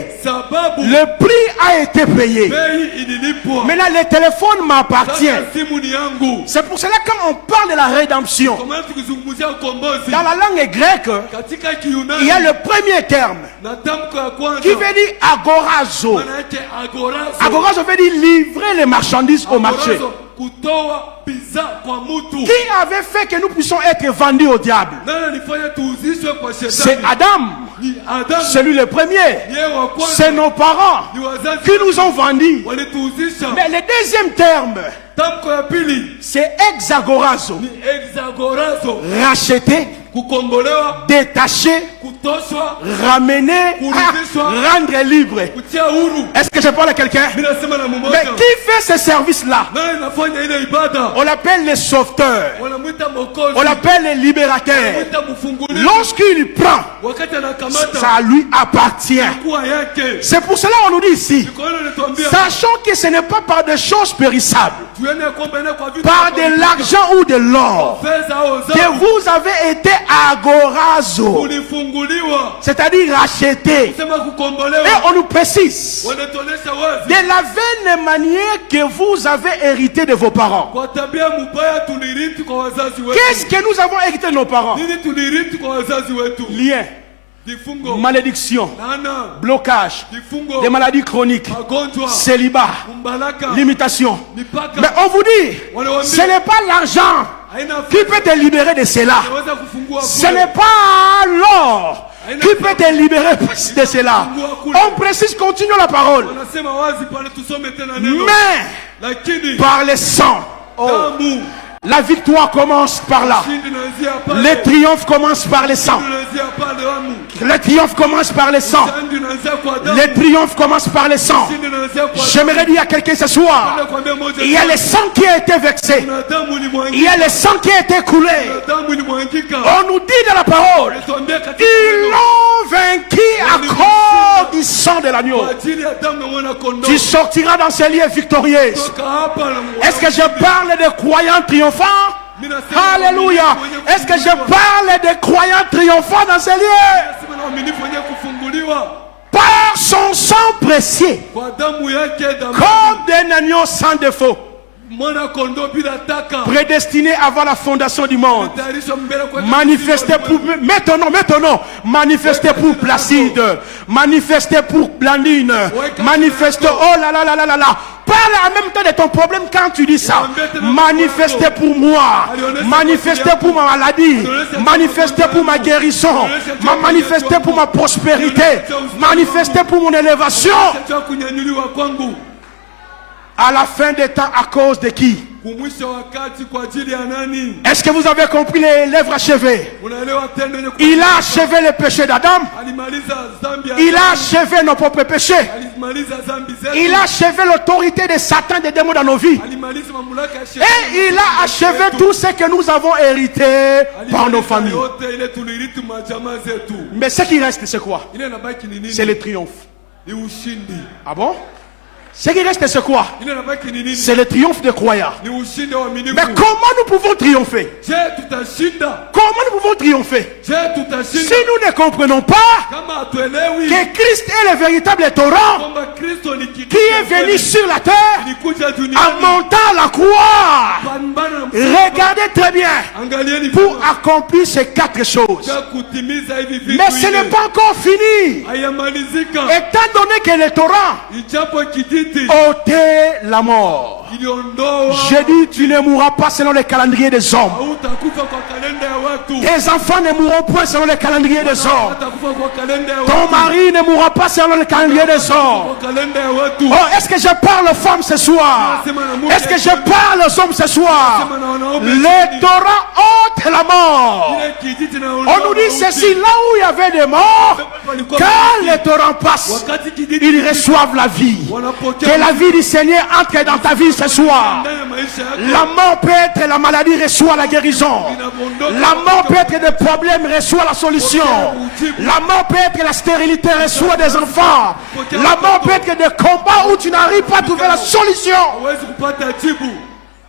le prix a été payé. Maintenant le téléphone m'appartient. C'est pour cela quand on parle de la rédemption, dans la langue grecque, il y a le premier terme qui veut dire agorazo. Agorazo veut dire livrer les marchandises au marché. Qui avait fait que nous puissions être vendus au diable? C'est Adam. C'est lui le premier. C'est nos parents qui nous ont vendus. Mais le deuxième terme, c'est exagorazo. Racheter, détacher, ramener, rendre libre. Est-ce que je parle à quelqu'un? Mais qui fait ce service-là? On l'appelle les sauveteurs. On l'appelle les libérateurs. Lorsqu'il prend, ça lui appartient. C'est pour cela qu'on nous dit ici, sachant que ce n'est pas par des choses périssables, par de l'argent ou de l'or, que vous avez été agorazo, c'est-à-dire racheté. Et on nous précise de la vaine manière que vous avez hérité de vos parents. Qu'est-ce que nous avons hérité de nos parents? Lien, malédiction, blocage, des maladies chroniques, célibat, limitation. Mais on vous dit, ce n'est pas l'argent qui peut te libérer de cela. Ce n'est pas l'or qui peut te libérer de cela. On précise, continuons la parole. Mais par le sang, la victoire commence par là. Le triomphe commence par le sang. Le triomphe commence par le sang. Le triomphe commence par le sang. J'aimerais dire à quelqu'un ce soir, il y a le sang qui a été vexé. Il y a le sang qui a été coulé. On nous dit dans la parole, ils l'ont vaincu à cause du sang de l'agneau. Tu sortiras dans ces lieux victorieux. Est-ce que je parle de croyants triomphants? Alléluia. Est-ce que je parle de croyants triomphants dans ces lieux? Par son sang précieux, comme d'un agneau sans défaut, prédestiné avant la fondation du monde, manifesté pour maintenant, manifesté pour Placide, manifesté pour Blandine, manifesté, oh là là là là là là. Parle en même temps de ton problème quand tu dis ça. Manifesté pour moi, manifesté pour ma maladie, manifesté pour ma guérison, manifesté pour ma prospérité, manifesté pour mon élévation. À la fin des temps, à cause de qui? Est-ce que vous avez compris les lèvres achevées? Il a achevé le péché d'Adam. Il a achevé nos propres péchés. Il a achevé l'autorité de Satan, des démons dans nos vies. Et il a achevé tout ce que nous avons hérité par nos familles. Mais ce qui reste, c'est quoi? C'est le triomphe. Ah bon? Ce qui reste, c'est quoi? Ile nabaki ni nini? C'est le triomphe des croyants. Ni ushindi wa waaminifu. Mais comment nous pouvons triompher? Je, tutashinda. Comment nous pouvons triompher? Je, tutashinda. Si nous ne comprenons pas Kama hatuelewi que Christ est le véritable torrent kwamba Kristo ni qui est venu sur la terre alikuja en duniani montant la croix. pambana na msalaba. Regardez très bien Angalieni pour vyema. accomplir ces 4 choses. Ya kutimiza hivi vitu Mais ce n'est pas encore fini. hayamalizika. Étant donné que le torrent Ijapo kijiti ôtait la mort. kiliondoa, J'ai dit, tu ne mourras pas selon le calendrier des hommes. hautakufa kwa kalenda ya watu. Tes enfants ne mourront point selon le calendrier des hommes. Hatakufa kwa kalenda ya Ton watu. mari ne mourra pas selon le calendrier des hommes. Kwa kalenda ya watu. Oh, est-ce que je parle aux femmes ce soir? Est-ce que je parle aux hommes ce soir? Les torrents ôtent la mort. Ile kijiti na On nous dit ceci, là où il y avait des morts, quand les torrents passent, wakati kijiti ils reçoivent la vie. Que la vie du Seigneur entre dans ta vie ce soir. ndani ya maisha yako. La mort peut être la maladie, reçoit la guérison. La mort peut être des problèmes, reçoit la solution. La mort peut être la stérilité, reçoit des enfants. La mort peut être des combats où tu n'arrives pas à trouver la solution. Hawezi kupata jibu.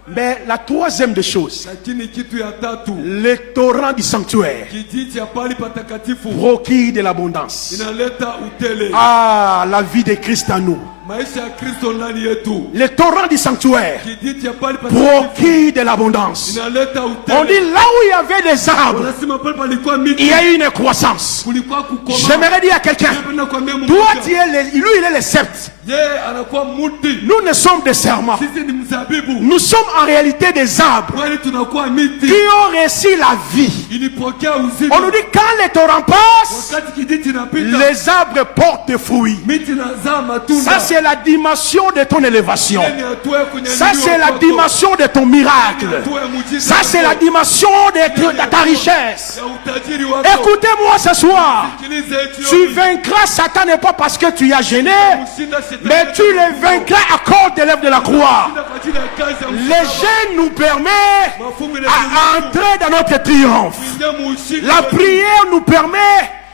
Mais la troisième des choses, Lakini kitu ya tatu, le torrent du sanctuaire kijiti ya pali patakatifu procure de l'abondance. inaleta utele. Ah, la vie de Christ en nous. Maisha ya Kristo ndani yetu. Le torrent du sanctuaire Kijiti ya pali patakatifu procure de l'abondance. inaleta On dit utele. là où il y avait des arbres, Wanasema pale palikuwa il miti, y a eu une croissance. kulikuwa kukoma. J'aimerais dire à quelqu'un, Napenda kuambia toi mmoja, tu es lui il est le sceptre. yeye anakuwa muti, Nous ne sommes des serments. sisi ni mzabibu. Nous sommes en réalité des arbres Kwani tunakuwa miti qui ont reçu la vie. ilipokea uzima. On nous dit quand les torrents passent, Wakati kijiti inapita, les arbres portent des fruits. miti inazaa matunda. Ça c'est la dimension de ton élévation. Ni hatua ya kunyanyuliwa Ça c'est la kwako. dimension de ton miracle. Hatua ya muujiza Ça c'est la wako. dimension de ta richesse. Ya utajiri wako. Écoutez-moi ce soir. Sikiliza eti Tu yote. vaincras Satan n'est pas parce que tu as gêné, Kushinda shetani mais tu le vaincras à cause de l'œuvre de la croix. Kushinda kwa ajili ya kazi ya Le msalaba. jeûne nous permet Mafumu na à entrer dans notre triomphe. kuingia muushindi La wetu. prière nous permet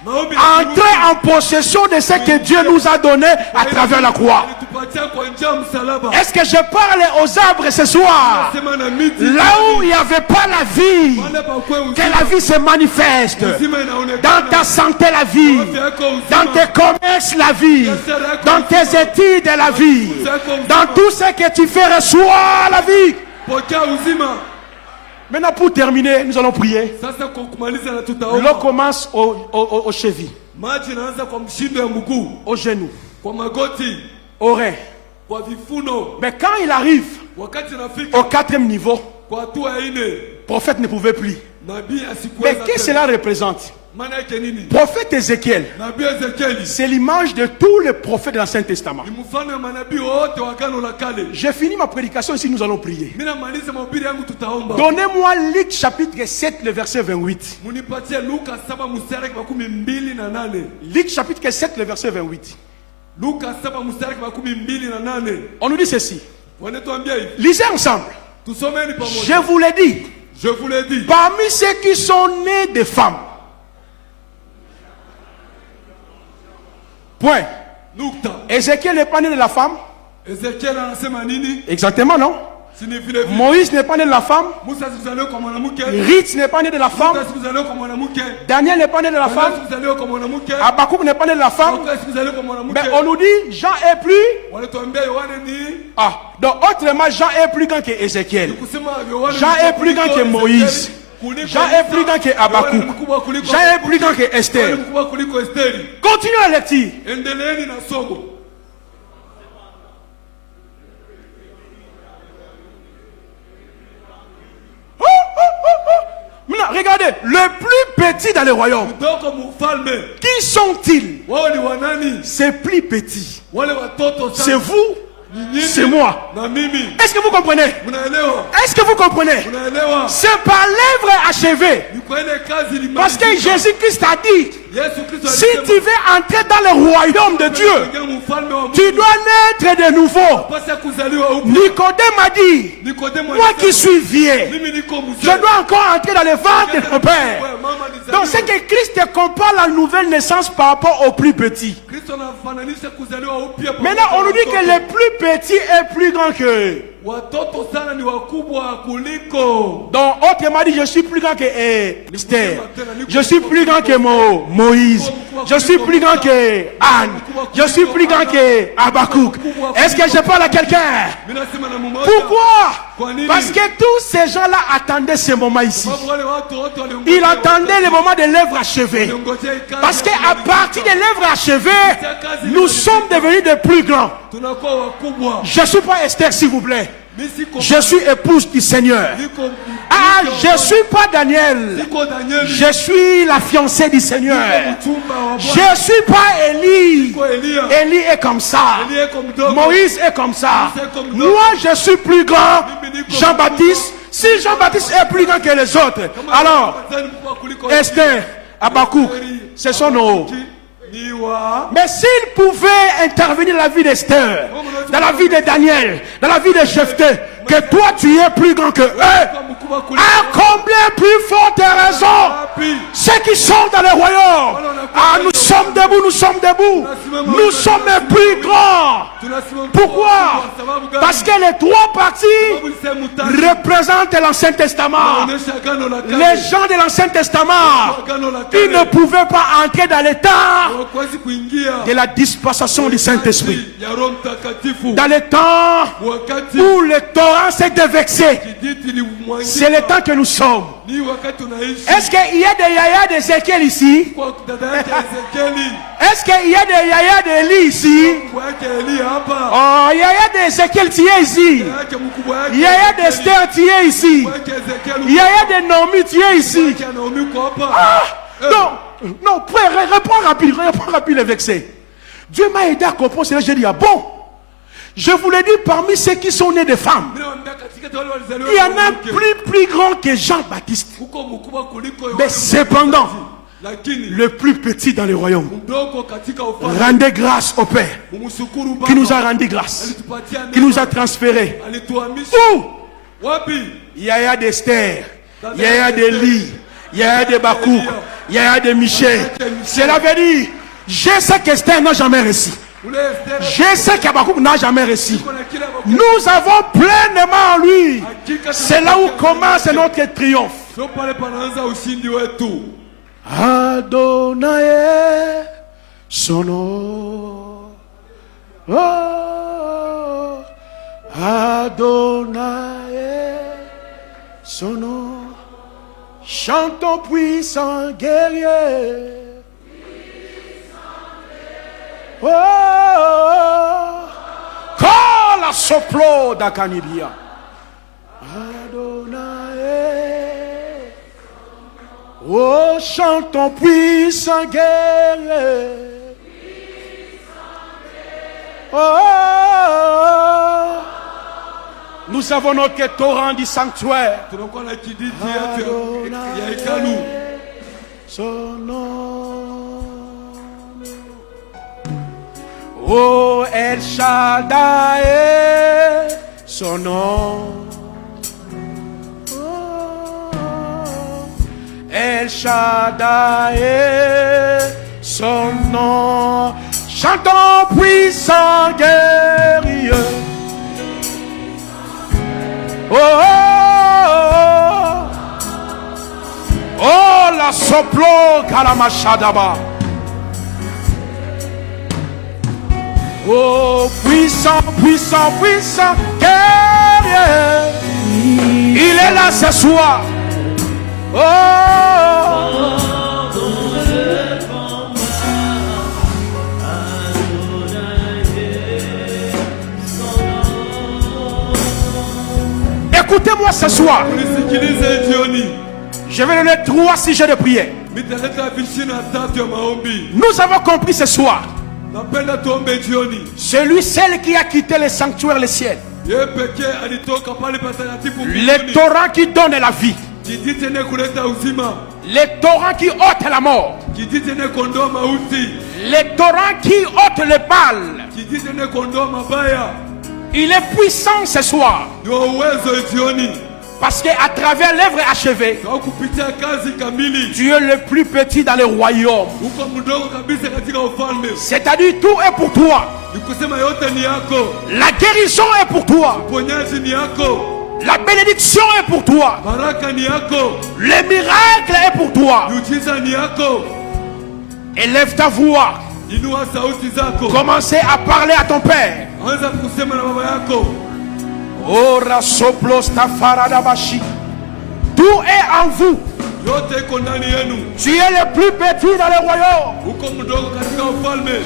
Maombi à na entrer en possession de ce que Dieu nous a donné à travers la croix. alitupatia kwa njia ya msalaba. Est-ce que je parle aux arbres ce soir? Sema na miti. Là où il n'y avait pas la vie, Pale pakuwe que uzima. la vie se manifeste. Uzima inaonekana. Dans ta santé, la vie. Afya yako uzima. Dans tes commerces, la vie. Dans tes études, la vie. Dans tout ce que tu fais, reçois la vie. Pokea uzima. Maintenant, pour terminer, nous allons prier. Sasa kwa kumaliza na L'eau tutaomba. commence aux chevilles, Maji inaanza kwa mshindo ya mguu, aux genoux, kwa magoti, aux reins. kwa vifuno. Mais quand il arrive Wakati au nafika 4e niveau, kwa hatua ya ine, le prophète ne pouvait plus. nabii Mais asikuweza qu'est-ce que tena. cela représente? Maana yake nini? Prophète Ézéchiel, Nabii Ezekieli c'est l'image de tous les prophètes de l'Ancien Testament. ni mfano wa manabii wote wa Agano la Kale. J'ai fini ma prédication ici, nous allons prier. Mimi namaliza mahubiri yangu, tutaomba. Donnez-moi Luc chapitre 7, le verset 28. Munipatie Luka 7 mstari wa 28. Luc chapitre 7, le verset 28. Luka 7 mstari wa 28. On nous dit ceci. Wanatuambia hivi. Lisez ensemble. Tusomeni pamoja. Je vous l'ai dit. Je vous l'ai dit. Parmi ceux qui sont nés de femmes. Point. Nukta. Ézéchiel n'est pas né de la femme. Ezekiel anasema nini? Exactement, non? Si ni vile vile. Moïse n'est pas né de la femme. Musa sikuzaliwa kwa mwanamke. Ruth n'est pas né de la femme. Musa sikuzaliwa kwa mwanamke. Daniel n'est pas né de la Daniel femme. sikuzaliwa kwa mwanamke. Habakkuk n'est pas né de la femme. Luka sikuzaliwa kwa mwanamke. Mais on nous dit Jean est plus. Wanatuambia Yohane ni Ah, donc autrement, Jean est plus grand que Ézéchiel. kusema Yohane Jean ni est plus grand que kuliko Moïse. Ezekieli, kuliko Jean est plus grand que Yohane Habakkuk. ni mkubwa kuliko Jean est plus grand que Yohane Esther. ni mkubwa kuliko Esteri. Continuez la lecture. Endeleeni na somo. Maintenant, regardez, le plus petit dans le royaume, Mdogo mfalme. qui sont-ils? Wao ni wanani? C'est plus petit. Wale watoto C'est sana. vous, Ni nyinyi c'est moi. na mimi. Est-ce que vous comprenez? Mnaelewa? Est-ce que vous comprenez? Mnaelewa? C'est par l'œuvre achevée. Ni kwa ile kazi Parce que ilimalizika. Jésus-Christ a dit, Yesu Kristo si alisema, tu veux entrer dans le royaume de Dieu, "Kuingia mfalme wa Mungu, tu dois naître de nouveau. pasa kuzaliwa upya." Nicodème a dit, Nikodemo moi qui alisema, suis vieux, mimi niko mzee. je dois encore entrer dans le ventre de mon père. Mama Donc c'est que Christ compare la nouvelle naissance par rapport au plus petit. Maintenant on nous dit que le plus petit est plus grand que. Donc autrement dit, je suis plus grand que Esther. Je suis plus grand que Moïse. Je suis plus grand que Anne. Je suis plus grand que Habakkuk. Est-ce que je parle à quelqu'un? Pourquoi? Parce que tous ces gens-là attendaient ce moment ici. Ils attendaient le moment des lèvres achevées. Parce qu'à partir des lèvres achevées, nous sommes devenus des plus grands. Je ne suis pas Esther, s'il vous plaît. Je suis épouse du Seigneur. Ah, je ne suis pas Daniel. Je suis la fiancée du Seigneur. Je ne suis pas Élie. Élie est comme ça. Moïse est comme ça. Moi, je suis plus grand. Jean-Baptiste. Si Jean-Baptiste est plus grand que les autres, alors Esther, Habakkuk, ce sont nos. Mais s'il pouvait intervenir dans la vie d'Esther, dans la vie de Daniel, dans la vie de Jephthé, que toi tu es plus grand que eux, à combien plus forte raison ceux qui sont dans le royaume. Ah, nous sommes debout, nous sommes debout. Nous sommes les plus grands. Pourquoi? Parce que les trois parties représentent l'Ancien Testament. Les gens de l'Ancien Testament, ils ne pouvaient pas entrer dans l'état de la dispensation du Saint-Esprit. Dans le temps où le torrent s'est dévexé, c'est le temps que nous sommes. Est-ce qu'il y a des yaya d'Ézéchiel ici? Est-ce qu'il y a des yaya d'Élie ici? Oh, yaya d'Ézéchiel, tu es ici. Yaya d'Esther, tu es ici. Yaya de Naomi, tu es ici. Ah, non, frère, réponds rapide les vexés. Dieu m'a aidé à comprendre cela. J'ai dit, ah bon? Je vous l'ai dit, parmi ceux qui sont nés de femmes, il y en a plus grand que Jean-Baptiste. Mais cependant, le plus petit dans le royaume, rendez grâce au Père qui nous a rendu grâce, qui nous a transféré. Où? Yaya d'Esther, Yaya d'Élie, Yaya de Habakkuk, Yaya de Michel. Cela veut dire, je sais qu'Esther n'a jamais réussi. Je sais qu'Habakkuk n'a jamais réussi. Nous avons pleinement en lui. C'est là où commence notre triomphe. Adonai, son nom. Oh, Adonai, son nom. Chantons puissant guerrier. Oh, la soplo da canibia. Adonai. Oh, chantons puissant guerrier. Oh, nous avons notre torrent du sanctuaire. Adonai, son nom. Oh, El Shaddai, son nom. Oh, El Shaddai, son nom. Chantons puissant guerrier. Oh, oh, oh, oh, la soplo kalamashadaba. Oh, puissant, puissant, puissant guerrier. Il est là ce soir. Oh, écoutez-moi ce soir. Je vais donner 3 sujets de prière. Nous avons compris ce soir. Celle qui a quitté le sanctuaire, le ciel. Le torrent qui donne la vie. Le torrent qui ôte la mort. Le torrent qui ôte le mal. Il est puissant ce soir. Parce qu'à travers l'œuvre achevée, Kwa kupitia kazi kamili, tu es le plus petit dans le royaume. uko mdogo kabisa katika ufalme. C'est-à-dire tout est pour toi. Ni kusema yote ni yako. La guérison est pour toi. Uponyaji ni yako. La bénédiction est pour toi. Baraka ni yako. Le miracle est pour toi. Miujiza ni yako. Élève ta voix. Inua sauti zako. Commencez à parler à ton Père. Anza kusema na baba yako. Ora soplos tafaradabashi. Tout est en vous. Yote iko ndani yenu. Tu es le plus petit dans le royaume. Uko mdogo katika ufalme.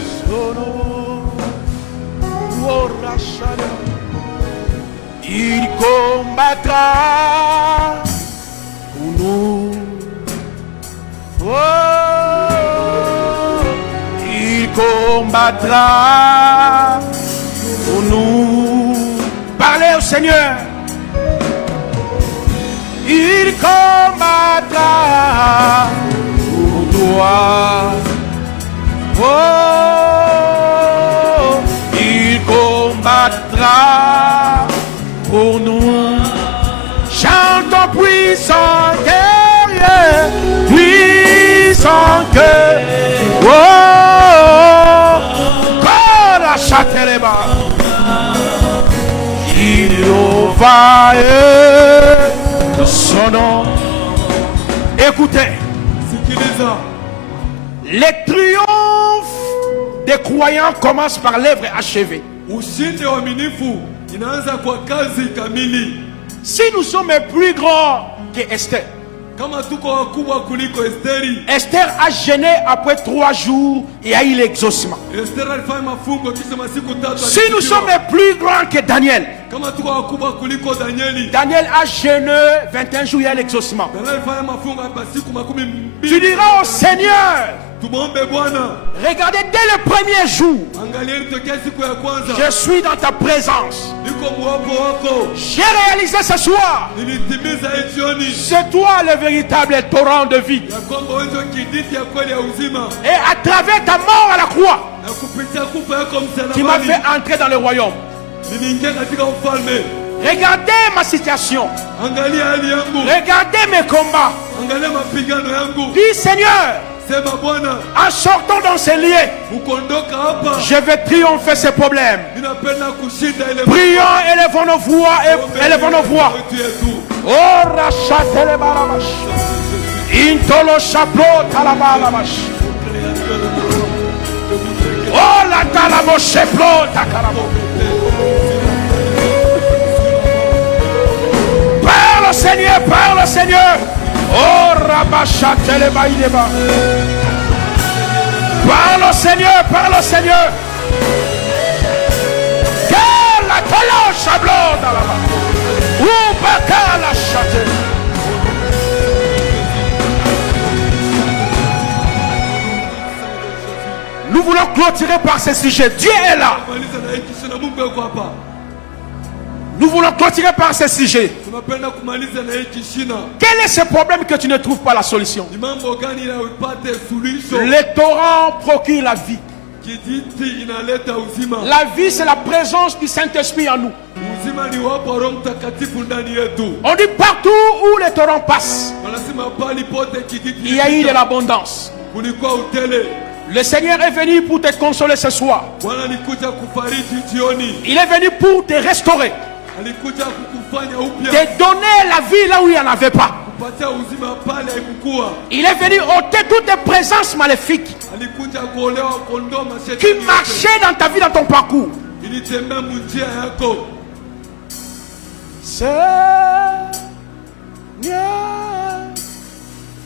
Il combattra pour nous. Oh, il combattra pour nous. Parlez au Seigneur. Il combattra pour toi. Oh, il combattra pour nous. Chantons puissant guerrier, puissant guerrier. Oh, quand la châteleba, il va de son nom. Écoutez, Sikiliza. les triomphes des croyants commencent par l'œuvre achevée. Ushindi wa uaminifu inaanza kwa kazi kamili. Si nous sommes plus grands que Esther, Kama tuko wakubwa kuliko Esteri. Esther a jeûné après 3 jours et a eu l'exaucement. Esther alifanya mafungo kisha masiku 3. Si nous sommes plus grands que Daniel, Kama tuko wakubwa kuliko Danieli. Daniel a jeûné 21 jours et a l'exaucement. Danieli alifanya mafungo ya masiku 12. Tu diras au Seigneur, Tumombe Bwana. regardez dès le premier jour, Angalieni tokea siku ya kwanza. je suis dans ta présence. Niko mwapo wako. J'ai réalisé ce soir, Nilitimiza hii jioni. c'est toi le véritable torrent de vie. Ya kwamba wewe ndio kiditi ya kweli ya uzima. Et à travers ta mort à la croix, Na kupitia kufa yako tu m'as msalabani. fait entrer dans le royaume. Niliingia katika ufalme. Regardez ma situation. Angalia hali yangu. Regardez mes combats. Angalia mapigano yangu. Dis Seigneur, Sema Bwana, en sortant dans ces lieux, ukondoka hapa. je vais triompher ces problèmes. Ninapenda kushinda ile Prions, élevons nos voix, élevons nos voix. sauti yetu. Oh, rachatele barabash. Intolo chaplo talabalabash. Oh, la talabo chaplo takarabo. Parle Seigneur, parle Seigneur. Oh, rabachatele baïdeba. Parle au Seigneur, parle au Seigneur. Que la tolo chablo talaba. Ou baka la chate. Nous voulons clôturer par ce sujet. Dieu est là. Maliza na hiki shina Mungu yuko hapa. Nous voulons clôturer par ce sujet. Tunapenda kumaliza na hiki shina. Quel est ce problème que tu ne trouves pas la solution? Ni mambo gani ya upate suluhisho? Le torrent procure la vie. Kijiti inaleta uzima. La vie, c'est la présence du Saint-Esprit en nous. Uzima ni wapo wa Roho Mtakatifu ndani yetu. On dit partout où le torrent passe, Wanasema pali pote kijiti. il y a eu de l'abondance. Kulikuwa utele. Le Seigneur est venu pour te consoler ce soir. Bwana alikuja kufariji jioni. Il est venu pour te restaurer, Alikuja kukufanya upya. te donner la vie là où il n'y en avait pas. Kupatia uzima pale haikukuwa. Il est venu ôter toutes tes présences maléfiques Alikuja kuolewa kondoa qui mashetani. marchaient dans ta vie, dans ton parcours. Ilitembea munjia yako. Seigneur,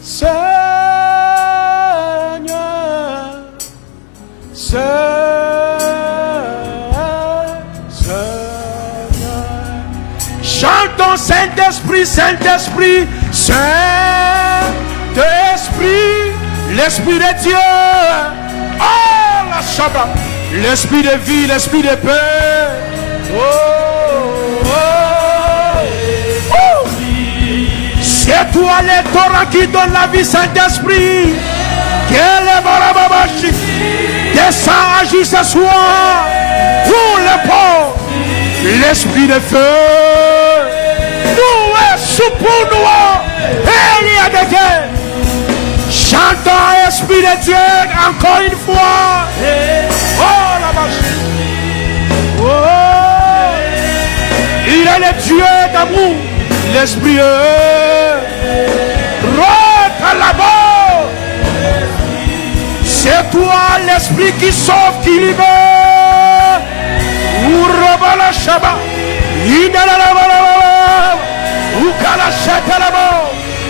Seigneur, Seigneur. Chantons Saint-Esprit, Saint-Esprit, Saint-Esprit, l'Esprit de Dieu. Oh, la Shabbat, l'Esprit de vie, l'Esprit de paix. Oh, oh, oh. C'est toi le torrent qui donne la vie, Saint-Esprit. Quel est Barababashi? Descends, agis ce soir pour le pauvre. L'Esprit de feu. Nous est sous pour nous. Il y a des guerres. Chantons Esprit de Dieu encore une fois. Oh la vache. Oh. Il est le Dieu d'amour. L'Esprit rentre là-bas. C'est toi l'Esprit qui sauve, qui libère. Ourabala Shaba. Indala Ukala Shatalabo.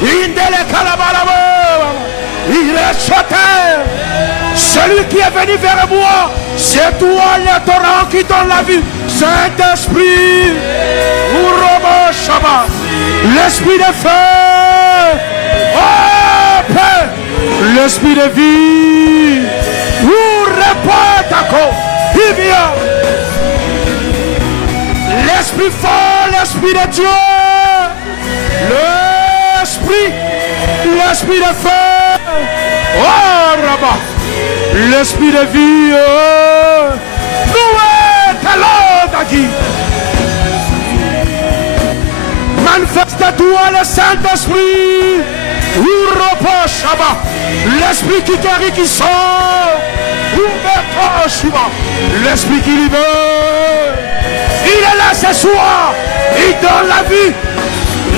Indele Kalabalabo. Il est sauté. Celui qui est venu vers moi, c'est toi le torrent qui donne la vie. Saint-Esprit, Urobo Shaba, l'esprit de feu, oh Père, l'esprit de vie, Urepatako, il vient. L'esprit fort, l'esprit de Dieu, l'esprit de feu, oh Rabat, l'esprit de vie, manifeste-toi le Saint-Esprit, l'esprit qui guérit, qui sort, l'esprit qui libère. Il est là ce soir, il donne la vie.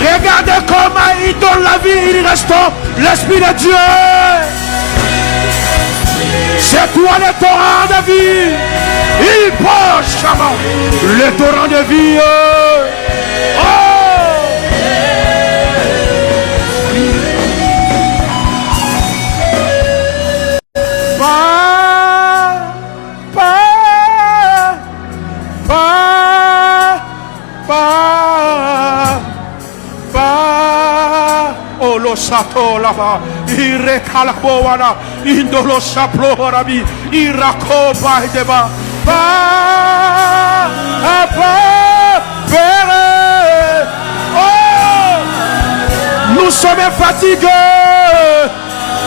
Regardez comment il donne la vie, il restaure l'esprit de Dieu. C'est toi le torrent de vie. Il penche le torrent de vie. Oh! Oh lo sato lava, ire kalabowana, indolo saplo rabi, irakoba deba, oh, nous sommes fatigués.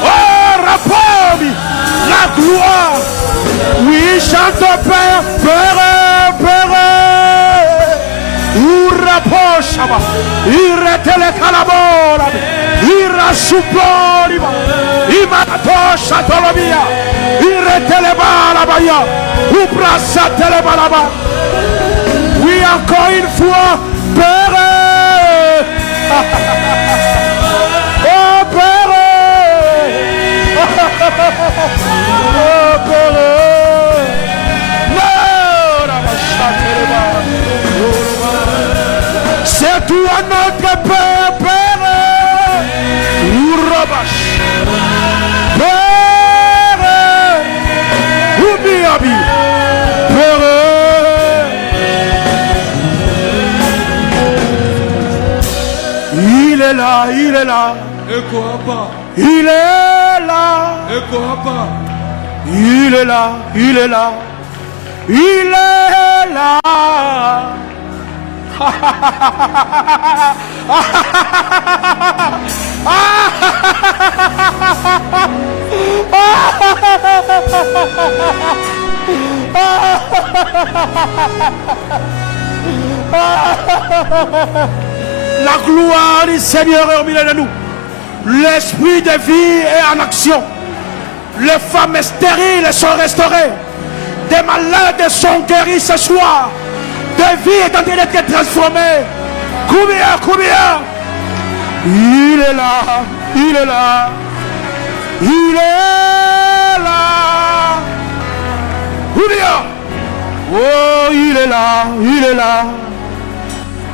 Oh, rapobi, la gloire. Oui, chante Père, Père, Père. Uraposhaba, iretele kalabora, irasuploriba, imatosha tolobia, iretele balabaya, ubrasa telebalaba. Oui, encore une fois, Père. Oh, Père. Oh, Père. C'est toi notre Père, Père, Ourabash, Père, Oubiabi, Père. Il est là, il est là, il est là, il est là, il est là, il est là. La gloire du Seigneur est au milieu de nous. L'esprit de vie est en action. Les femmes stériles sont restaurées. Des malades sont guéris ce soir. De vie est en train d'être transformée. Combien, combien? Il est là, il est là, il est là. Combien? Oh, il est là, il est là,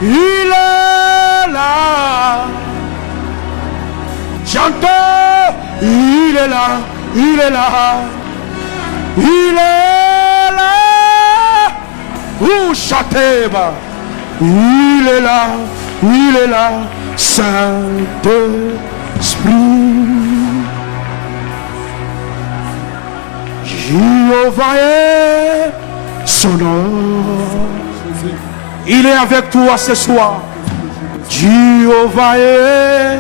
il est là. J'entends, il est là, il est là, il est là. Où Chateba, il est là, Saint-Esprit. Jéhovah est son nom. Il est avec toi ce soir. Jéhovah est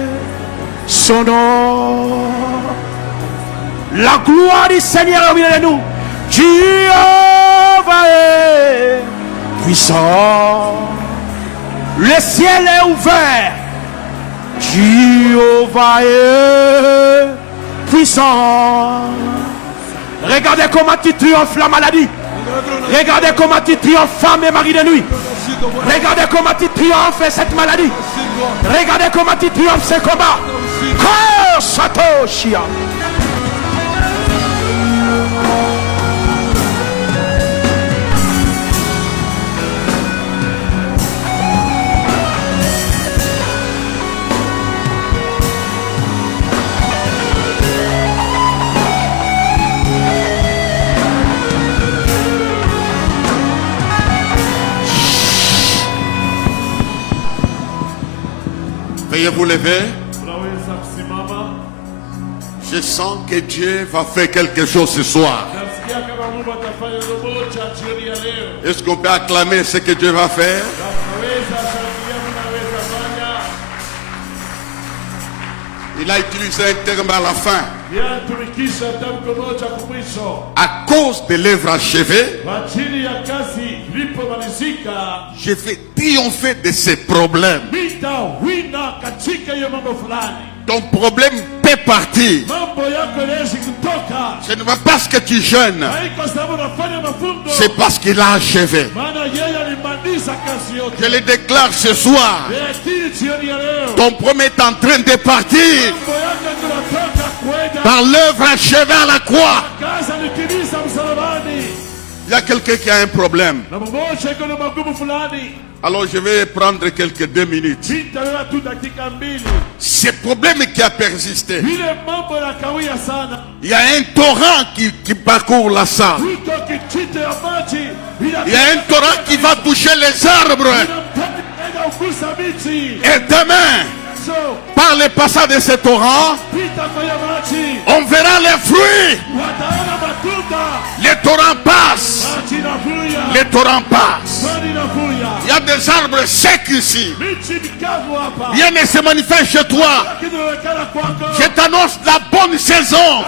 son nom. La gloire du Seigneur est au milieu de nous. Jéhovah est puissant. Le ciel est ouvert. Jéhovah est puissant. Regardez comment tu triomphes la maladie. Regardez comment tu triomphes femme et mari de nuit. Regardez comment tu triomphes cette maladie. Regardez comment tu triomphes ce combat. Satoshia. Veuillez vous lever. Je sens que Dieu va faire quelque chose ce soir. Est-ce qu'on peut acclamer ce que Dieu va faire? Il a utilisé un terme à la fin. À cause des lèvres achevées, je vais triompher de ces problèmes. Ton problème peut partir. Ce n'est pas parce que tu jeûnes, c'est parce qu'il a achevé. Je le déclare ce soir. Ton problème est en train de partir par l'œuvre achevée à la croix. Il y a quelqu'un qui a un problème. Alors je vais prendre quelques 2 minutes. Ce problème qui a persisté. Il y a un torrent qui parcourt la salle. Il y a un torrent qui va toucher les arbres. Et demain, par le passage de ce torrent, on verra les fruits. Les torrents passent. Les torrents passent. Il y a des arbres secs ici. Rien ne se manifeste chez toi. Je t'annonce la bonne saison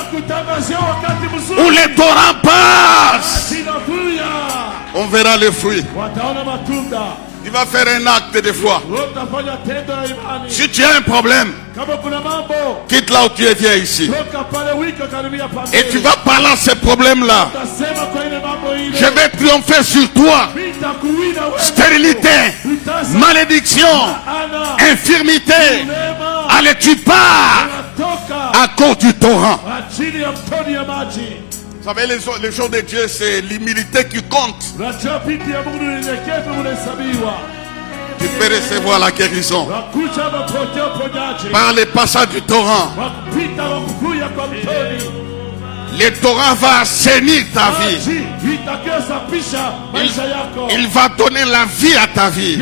où les torrents passent. On verra les fruits. Tu vas faire un acte de foi. Si tu as un problème, quitte là où tu es, viens ici. Et tu vas parler à ce problème-là. Je vais triompher sur toi. Stérilité, malédiction, infirmité. Allez, tu pars à cause du torrent. Vous savez, les jours de Dieu, c'est l'humilité qui compte. Tu peux recevoir la guérison par le passage du torrent. Le torrent va assainir ta vie. Il va donner la vie à ta vie.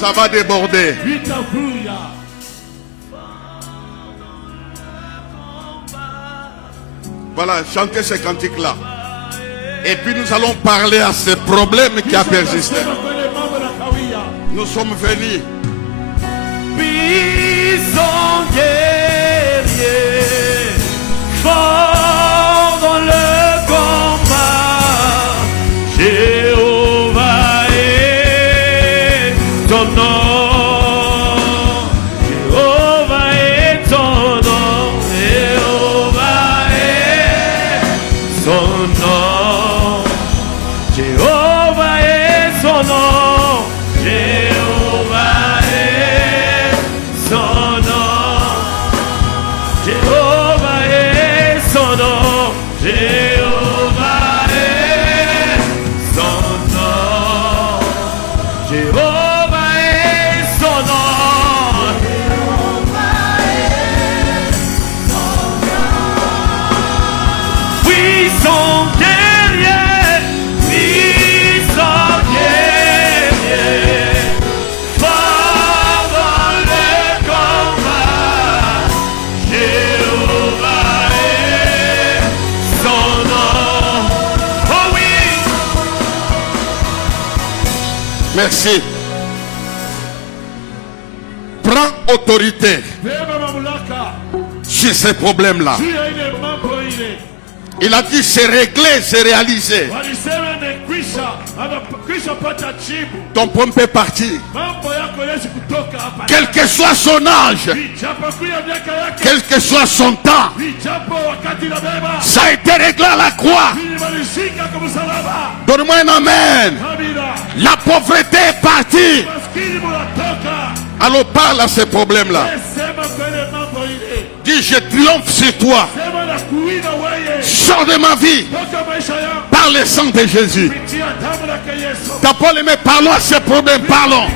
Ça va déborder. Voilà, chantez ce cantique-là. Et puis nous allons parler à ce problème qui a persisté. Nous sommes venus. Puissant guerrier, fort dans le combat, Jéhovah est ton nom. Jéhovah est ton nom. Jéhovah est son nom. Jéhovah est son nom. Jéhovah est son nom. Jéhovah est son nom. Jéhovah est son nom. Jéhovah est son nom. Puissant guerrier, puissant guerrier, fort dans le combat, Jéhovah est son nom. Oh oui! Merci. Prends autorité sur ces problèmes-là. Il a dit c'est réglé, c'est réalisé. ton problème peut partir. Quel que soit son âge, quel que soit son temps, ça a été réglé à la croix. Donne-moi un amen. La pauvreté est partie. Alors parle à ces problèmes-là. Dis, je triomphe sur toi. Sors de ma vie par le sang de Jésus. T'as pas aimé, parlons à ces problèmes, parlons.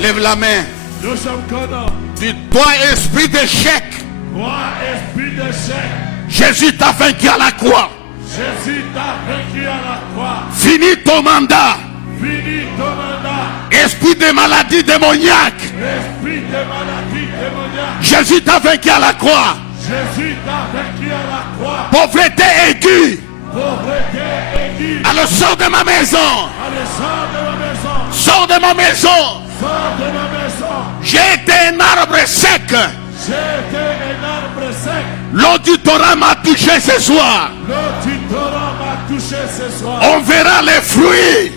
Lève la main. Dis, toi esprit d'échec. Jésus t'a vaincu à la croix. Finis ton mandat. Esprit de maladie démoniaque. Jésus t'a vaincu à la croix. Pauvreté aiguë. Alors sors de ma maison. Sors de ma maison. J'ai été un arbre sec. L'auditorat m'a touché ce soir. On verra les fruits.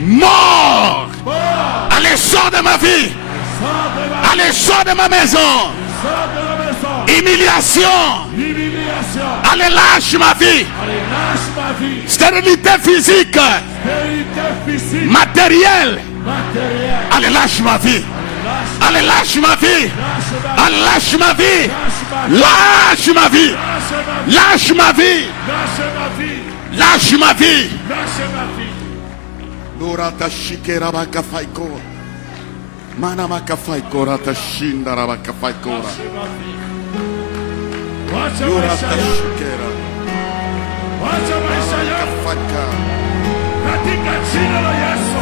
Mort. Allez, sors de ma vie. Allez, sors de ma maison. Humiliation. Allez, lâche ma vie. Stérilité physique. Matériel. Allez, lâche ma vie. Allez, lâche ma vie. Allez, lâche ma vie. Lâche ma vie. Lâche ma vie. Lâche ma vie. Lorata shikera bakafaiko. Mana makafaiko rata shinda rabakafaiko. Lorata shikera. Bakafaka. Katika jina la Yesu.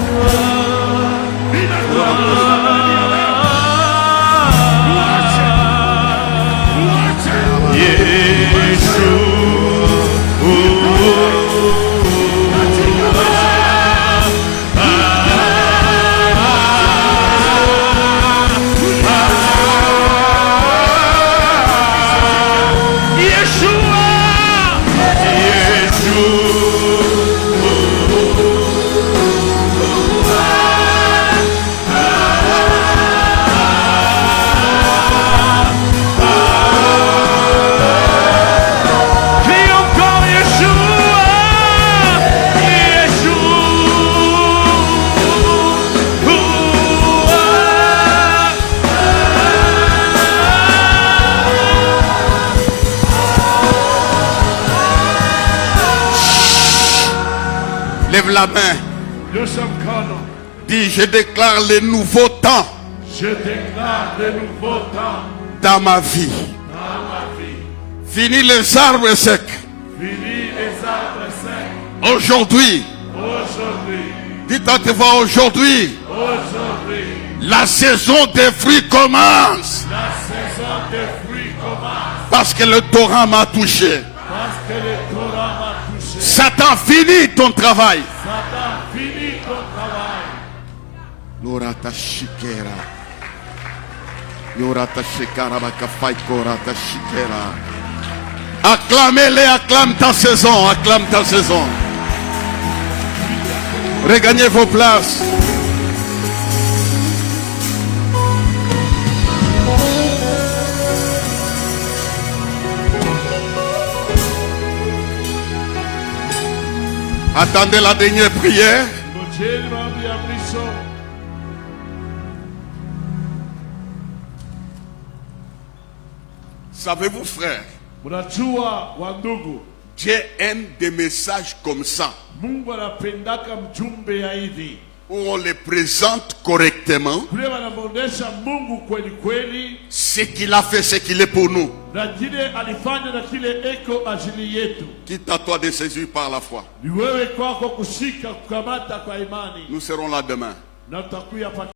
Lève la main. Dis, je déclare les nouveaux temps. Je déclare les nouveaux temps dans ma vie. Fini les arbres secs. Fini les arbres secs. Aujourd'hui. Dites à tes voix aujourd'hui. La saison des fruits commence. La saison des fruits commence. Parce que le torrent m'a touché. Parce que le torrent m'a touché. Satan finit ton travail. Satan finit ton travail. Lorata shikera. Yorata shikara bakafai korata shikera. Acclamez-les, acclame ta saison, acclame ta saison. Regagnez vos places. Attendez la dernière prière. Ngojeni maombi ya mwisho. Savez-vous, frère, Mnajua wandugu, Dieu aime des messages comme ça, Mungu anapendaka mjumbe ya hivi, où on les présente correctement. kule wanamwonyesha Mungu kweli kweli, Ce qu'il a fait, ce qu'il est pour nous. na kile alifanya na kile eko ajili yetu. Quitte à toi de saisir par la foi. Ni wewe kwako kushika kukamata kwa imani, Nous serons là demain. na tutakuya